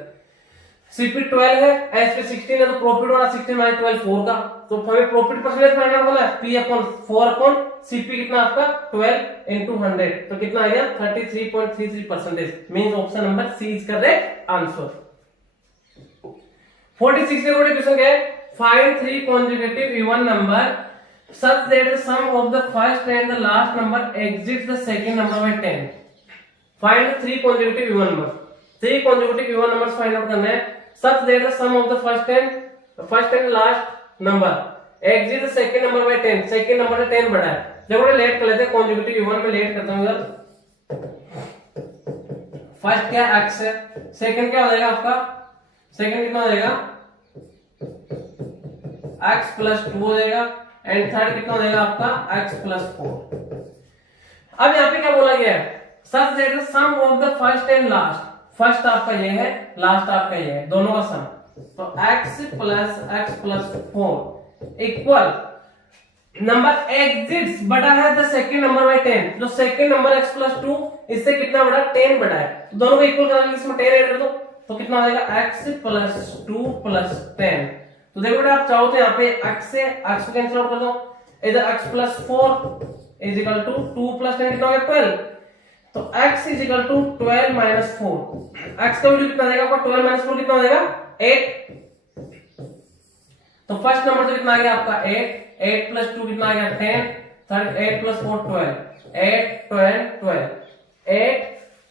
सीपी 12 है, एसपी 16 है, तो प्रॉफिट हो रहा 16 माइनस 12 4 का, तो हमें प्रॉफिट परसेंटेज फाइंड आउट करना है पी अपॉन 4 अपॉन सीपी कितना आपका 12 इनटू 100, तो कितना आ गया 33.33%। Means option number C is correct answer. 46 के क्वेश्चन क्या है, find 3 consecutive even number such that the sum of the first and the last number exceeds the second number by 10। find 3 consecutive even numbers, 3 consecutive even numbers find out करना है such that the sum of the first and last number exceeds the second number by 10। second number से 10 बड़ा है, जब उन्हें late कर लेते हैं consecutive even में लेट करता हूं इधर, फर्स्ट क्या x है, सेकंड क्या हो जाएगा आपका, सेकंड कितना हो जाएगा x प्लस 2 हो जाएगा, एंड थर्ड कितना हो जाएगा आपका x प्लस 4। अब यहाँ पे क्या बोला गया है, such that the sum of the first and last, first आपका ये है, लास्ट आपका ये है, दोनों का सम, तो x plus 4 equal number exits बड़ा है द सेकंड नंबर बाय 10। जो सेकंड नंबर x प्लस 2 इससे कितना बड़ा 10 बड़ा है, तो दोनों को इक्वल कराने के लिए इसमें 10 ऐड कर दो, तो कितना हो जाएगा x प्लस 2 प्लस 10। तो देखो बेटा आप चाहो तो यहाँ पे x से x को कैंसिल आउट कर दो, इधर x plus 4 is equal to 2 plus 10 कितना हो गया 12, तो x is equal to 12 minus 4, x का वैल्यू कितना आ जाएगा आपका 12 माइनस 4 कितना हो जाएगा 8। तो फर्स्ट नंबर से कितना आ गया आपका 8, 8 प्लस 2 कितना आ गया 10, third 8 plus 4 12, 8 12 12, 8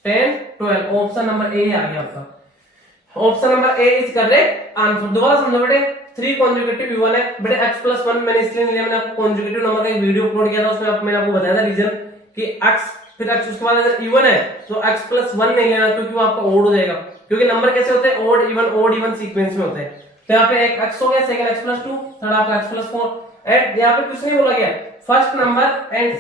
10 12, option number A आ गया आपका, option number A is correct answer. दोबारा समझो बेटे 3 कॉन्जुगेटिव इवन है बेटे, x प्लस 1 मैंने इसलिए नहीं लिया, मैंने आपको कॉन्जुगेटिव नंबर का एक वीडियो अपलोड किया था, उसमें मैंने आपको बताया था रीजन कि x फिर x उसके बाद अगर इवन है तो x प्लस 1 नहीं लेना, क्योंकि वो आपका ओड हो जाएगा, क्योंकि नंबर कैसे होते हैं ओड इवन सीक्वेंस में होते हैं। तो यहाँ पे एक x हो गया, सेकंड x प्लस 2, थर्ड आपका x प्लस 4, एंड यहाँ पे कुछ नहीं बोला गया, first number and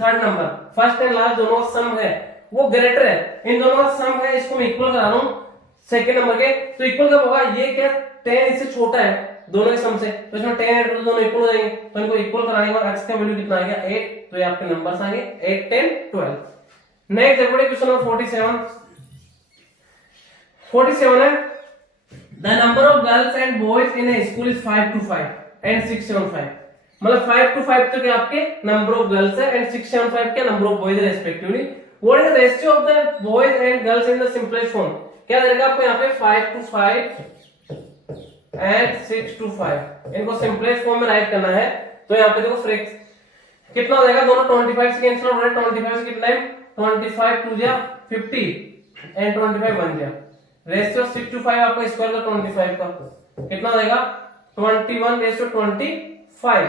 third number, first and last दोनों का सम है वो ग्रेटर है, इन दोनों का सम है, इसको मैं इक्वल करा रहा हूँ सेकंड नंबर के, तो इक्वल कब होगा, ये क्या 10 इससे छोटा है दोनों के सम से, तो इसमें 10 ऐड कर दो दोनों इक्वल हो जाएंगे, तो इनको इक्वल कराने के बाद x का वैल्यू कितना आ गया 8, तो ये आपके नंबर्स आएंगे 8 10 12। नेक्स्ट देखो क्वेश्चन नंबर 47 है, the number of girls and boys in A school is 5 to 5 and 675, मतलब 5 to 5 तक आपके नंबर ऑफ गर्ल्स है एंड 675 के number of boys respectively. What is the ratio of the boys and girls in the simplest form? क्या देगा आपको यहाँ पे 5 to 5 एंड 6 to 5, इनको सिंपलेस्ट फॉर्म में राइट करना है। तो यहाँ पे देखो फ्रेक्स कितना हो जाएगा, दोनों 25 से कैंसिल हो रहे हैं, 25 से कितना है 25 2 जा 50 एंड 25 1 जा, रेशियो 6 to 5 आपका स्क्वायर का 25 का कितना हो जाएगा 21 रेशियो 25,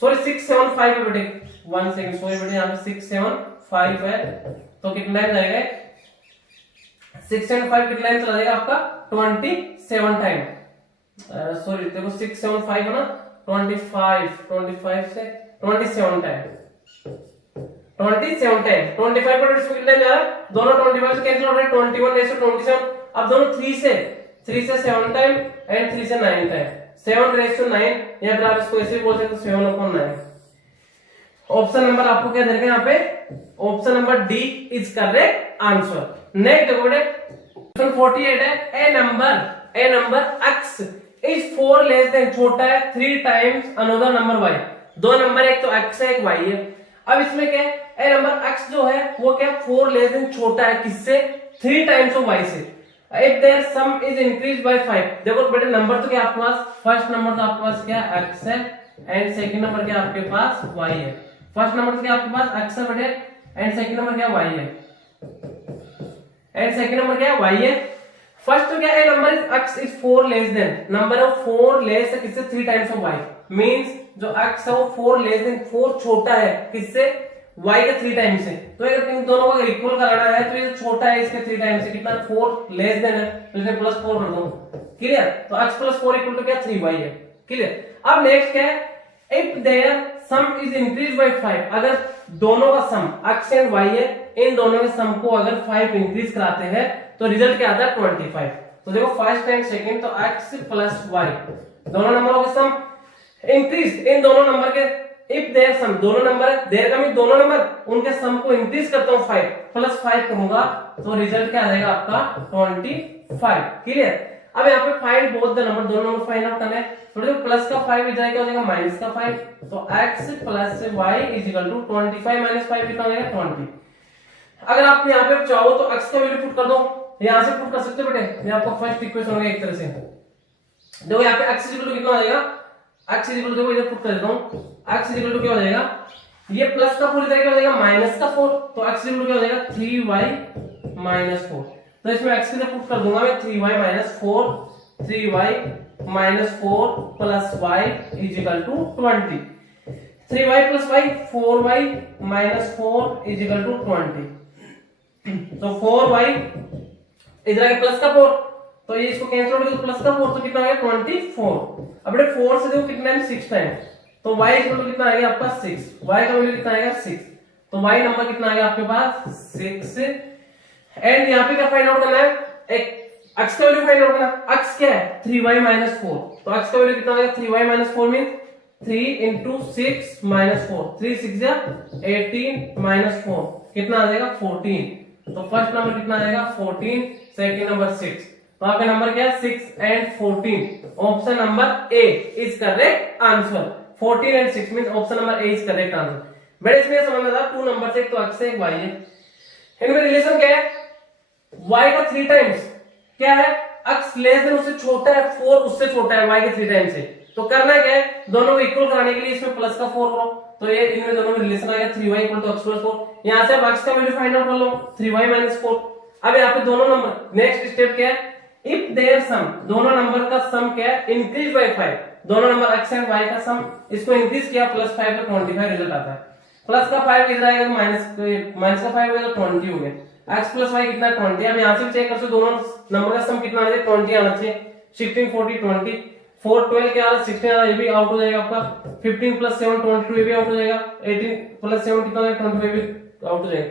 सॉरी 675 है बेटे, 1 सेकंड सॉरी बेटे, यहाँ पे 675 है तो कितना जाएगा 675 कितना चला जाएगा आपका 27 टाइम, सॉरी देखो 675 है ना 25 से 27 टाइम 27 टाइम 25 पर इसमें कितना जा रहा है, दोनों 25 से कैंसिल हो रहे हैं 21 रेशियो 27, अब दोनों 3 से 7 टाइम एंड 3 से 9 टाइम, 7 रेशियो 9, या फिर आप इसको ऐसे बोल सकते हो 7/9। ऑप्शन नंबर आपको क्या देगा यहाँ पे, option number D is correct answer. Next देखो बेटे क्वेश्चन 48 है, a number x is 4 less than, छोटा है 3 टाइम्स अनदर नंबर y, दो नंबर एक तो x है एक y है। अब इसमें क्या है, ए नंबर x जो है वो क्या 4 लेस देन छोटा है किससे, 3 टाइम्स ऑफ y से। If there sum is increase by 5, देखो बेटे नंबर तो क्या आपके पास, फर्स्ट नंबर तो आपके पास क्या x है एंड सेकंड नंबर क्या आपके पास y है, फर्स्ट नंबर तो क्या आपके पास x है बेटे एंड सेकंड नंबर क्या y है, एंड सेकंड नंबर क्या y है। फर्स्ट तो क्या है number is x is 4 less then, number of 4 less है किससे 3 टाइम्स ऑफ y, मींस जो x है वो 4 लेस देन 4 छोटा है किससे y के 3 टाइम्स से। तो अगर इन दोनों को इक्वल कराना है तो ये छोटा है इसके 3 टाइम्स से, कितना 4 लेस देन है तो इसे +4 कर दो, क्लियर। तो x + 4 इक्वल टू क्या 3y है, क्लियर। अब नेक्स्ट क्या है, if there sum is increase by 5, अगर दोनों का सम x एंड y है, इन दोनों के सम को अगर 5 इंक्रीज कराते हैं तो रिजल्ट क्या आता है 25। तो देखो फर्स्ट एंड सेकंड तो x + y, दोनों नंबरों के सम इंक्रीज, इन दोनों नंबर के इफ देयर सम, दोनों नंबर देयर का मीन दोनों नंबर उनके सम को इंक्रीज करता हूं 5 + 5 करूंगा तो रिजल्ट क्या आ जाएगा आपका 25, क्लियर। अब यहाँ पे फाइंड बोथ द नंबर, दोनों नंबर फाइंड आउट करना है, तो देखो प्लस का 5 इधर क्या हो जाएगा माइनस का 5, तो x + y = 25 - 5 कितना हो जाएगा 20। अगर आप यहाँ पे चाहो तो x का वैल्यू पुट कर दो, यहां से पुट कर सकते हो बेटे, ये आपका फर्स्ट इक्वेशन होगा एक तरह से। देखो यहाँ पे x कितना हो जाएगा, x देखो इधर पुट कर देता हूं, x क्या हो जाएगा, ये प्लस का 4 इधर क्या हो जाएगा माइनस का 4, तो x क्या हो जाएगा 3y - 4, तो इसमें x किधर पुट कर दूंगा मैं 3y - 4, 3y - 4 + y = 20, 3y + y 4y - 4 = 20, तो 4y इधर आगे प्लस का 4, तो ये इसको कैंसिल हो गया तो प्लस का 4 तो कितना आ गया 24। अब बेटे 4 से देखो कितना है 6 टाइम, तो y कितना आ गया आपका 6, y का वैल्यू कितना आएगा 6, तो y नंबर कितना आ गया आपके पास 6। एंड यहाँ पे क्या फाइंड आउट करना है, एक x का वैल्यू फाइंड आउट करना, x क्या है 3y - 4, तो x का वैल्यू कितना आ गया 3y - 4 मींस 3 × 6 - 4, 3 6 जा 18 - 4 कितना आ जाएगा 14, तो फर्स्ट नंबर कितना आएगा 14, सेकंड नंबर 6, तो आपका नंबर क्या है 6 and 14, option number A is correct answer. 14 and 6 means option number A is correct answer. बेटा इसमें समझ में आता 2 नंबर से, एक तो x है एक y है, इनमें रिलेशन क्या है, y का 3 टाइम्स क्या है, x लेस देन उससे छोटा है 4 उससे छोटा है y के 3 टाइम्स से, तो करना क्या है दोनों को इक्वल कराने के लिए इसमें प्लस का 4 करो, तो ये इनमें दोनों में रिलेशन आ गया 3y = x + 4, यहां से आप x का वैल्यू फाइंड आउट कर लो 3y - 4। अब यहाँ पे दोनों नंबर, नेक्स्ट स्टेप क्या है, इफ देयर सम, दोनों नंबर का सम क्या है इंक्रीज बाय 5, दोनों नंबर x एंड y का सम इसको इंक्रीज किया +5 तो 25 रिजल्ट आता है, प्लस का 5 इधर आएगा तो माइनस का 5 होगा तो 20 हो गया, x + y कितना 20। अब यहां से चेक कर सकते दोनों नंबर का सम कितना आ जाए 20 आना चाहिए, 16 40 20 4 12 क्या आ रहा है 16 आ रहा है, ये भी आउट हो जाएगा आपका, 15 + 7 22 ये भी आउट हो जाएगा, 18 + 7 कितना हो जाएगा 25 भी आउट हो जाएगा,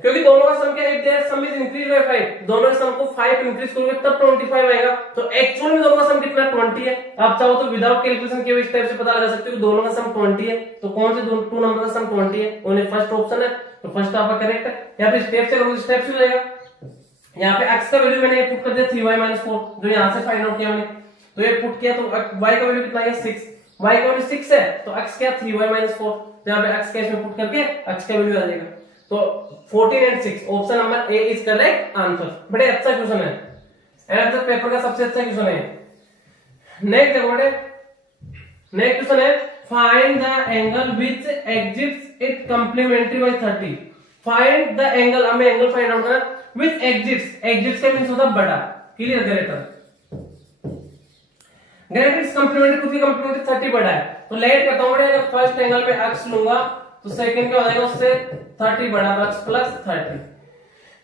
क्योंकि दोनों का सम क्या है, if there sum is increase by 5, दोनों के सम को 5 इंक्रीज करोगे तब 25 आएगा, तो एक्चुअल में दोनों का सम कितना 20 है। आप चाहो तो विदाउट कैलकुलेशन किए इस टाइप से पता लगा सकते हो कि दोनों का सम 20 है, तो कौन से 2 नंबर का सम 20 है, ओनली फर्स्ट ऑप्शन है, तो फर्स्ट आपका करेक्ट है। यहाँ पे स्टेप से करोगे स्टेप से हो जाएगा, यहाँ पे x का वैल्यू मैंने पुट कर दिया 3y - 4 जो यहाँ से फाइंड आउट किया हमने, तो ये पुट किया तो y का वैल्यू कितना आ गया 6, y का वैल्यू 6 है तो x क्या 3y - 4, तो यहाँ पे x का इसमें पुट करके x का वैल्यू आ जाएगा। तो 14 and 6 option number A is correct answer. बड़े अच्छा क्वेश्चन है, एंड पेपर का सबसे अच्छा क्वेश्चन है। नेक्स्ट देखो बेटे, नेक्स्ट क्वेश्चन है find the angle which exceeds it complementary by 30। Find the angle, हमें एंगल फाइंड आउट करना विच एग्जिट्स, एग्जिट्स का मींस होता है बड़ा, clear, greater. Greater is complementary, खुद की कॉम्प्लीमेंट्री 30 बड़ा है, तो लेट करता हूं बेटे, अगर फर्स्ट एंगल में x लूंगा तो सेकंड क्या हो जाएगा उससे 30 बड़ा, तो x प्लस 30।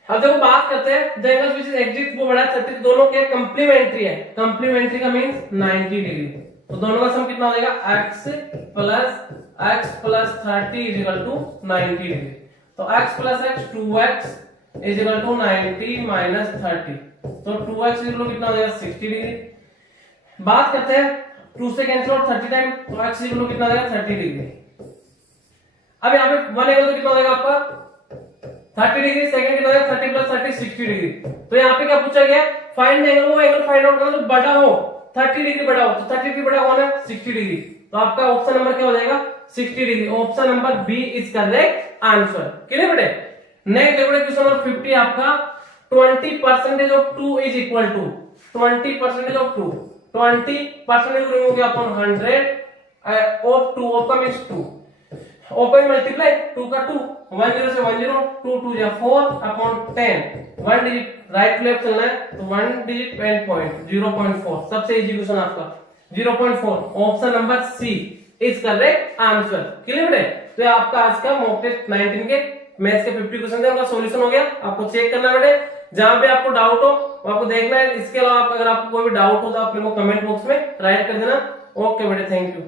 अब देखो बात करते हैं the angle which is exit, वो बड़ा 30, दोनों के कॉम्प्लीमेंट्री है, कॉम्प्लीमेंट्री का मींस 90 डिग्री, तो दोनों का सम कितना हो जाएगा x plus 30 is equal to 90 degree. तो x plus x 2x is equal to 90 minus 30, तो 2x इज इक्वल कितना हो जाएगा 60 डिग्री। बात करते हैं 2 से कैंसिल आउट 30 टाइम, तो x इज इक्वल कितना हो जाएगा 30 डिग्री। अब यहाँ पे 1 एंगल तो कितना हो जाएगा आपका 30 डिग्री, सेकंड कितना हो जाएगा 30 प्लस 30 60 डिग्री। तो यहाँ पे क्या पूछा गया, फाइंड द एंगल, वो एंगल फाइंड आउट करना जो बड़ा हो, 30 डिग्री बड़ा हो, तो 30 डिग्री बड़ा होना है 60 डिग्री, तो आपका ऑप्शन नंबर क्या हो जाएगा 60 degree. Option number B is correct answer. Clear बेटे। नेक्स्ट देखो क्वेश्चन नंबर 50 आपका 20% of 2 is equal to 20% of 2, 20% remove किया अपन 100 ऑफ 2, ऑफ का मींस 2, ओपन मल्टीप्लाई 2 का 2, 1 0 से 1 0, 2 2 या 4 अपॉन 10, 1 डिजिट राइट लेफ्ट चलना है तो 1 डिजिट 10 पॉइंट 0.4, सबसे इजी क्वेश्चन आपका 0.4, option number C is correct answer. Clear है। तो ये आपका आज का मॉक टेस्ट 19 के मैथ्स के 50 क्वेश्चन थे, उनका सॉल्यूशन हो गया। आपको चेक करना बेटे, जहां पे आपको डाउट हो वो आपको देखना है। इसके अलावा अगर आपको कोई भी डाउट हो तो आप मेरे को कमेंट बॉक्स में राइट कर देना। ओके बेटे, थैंक यू।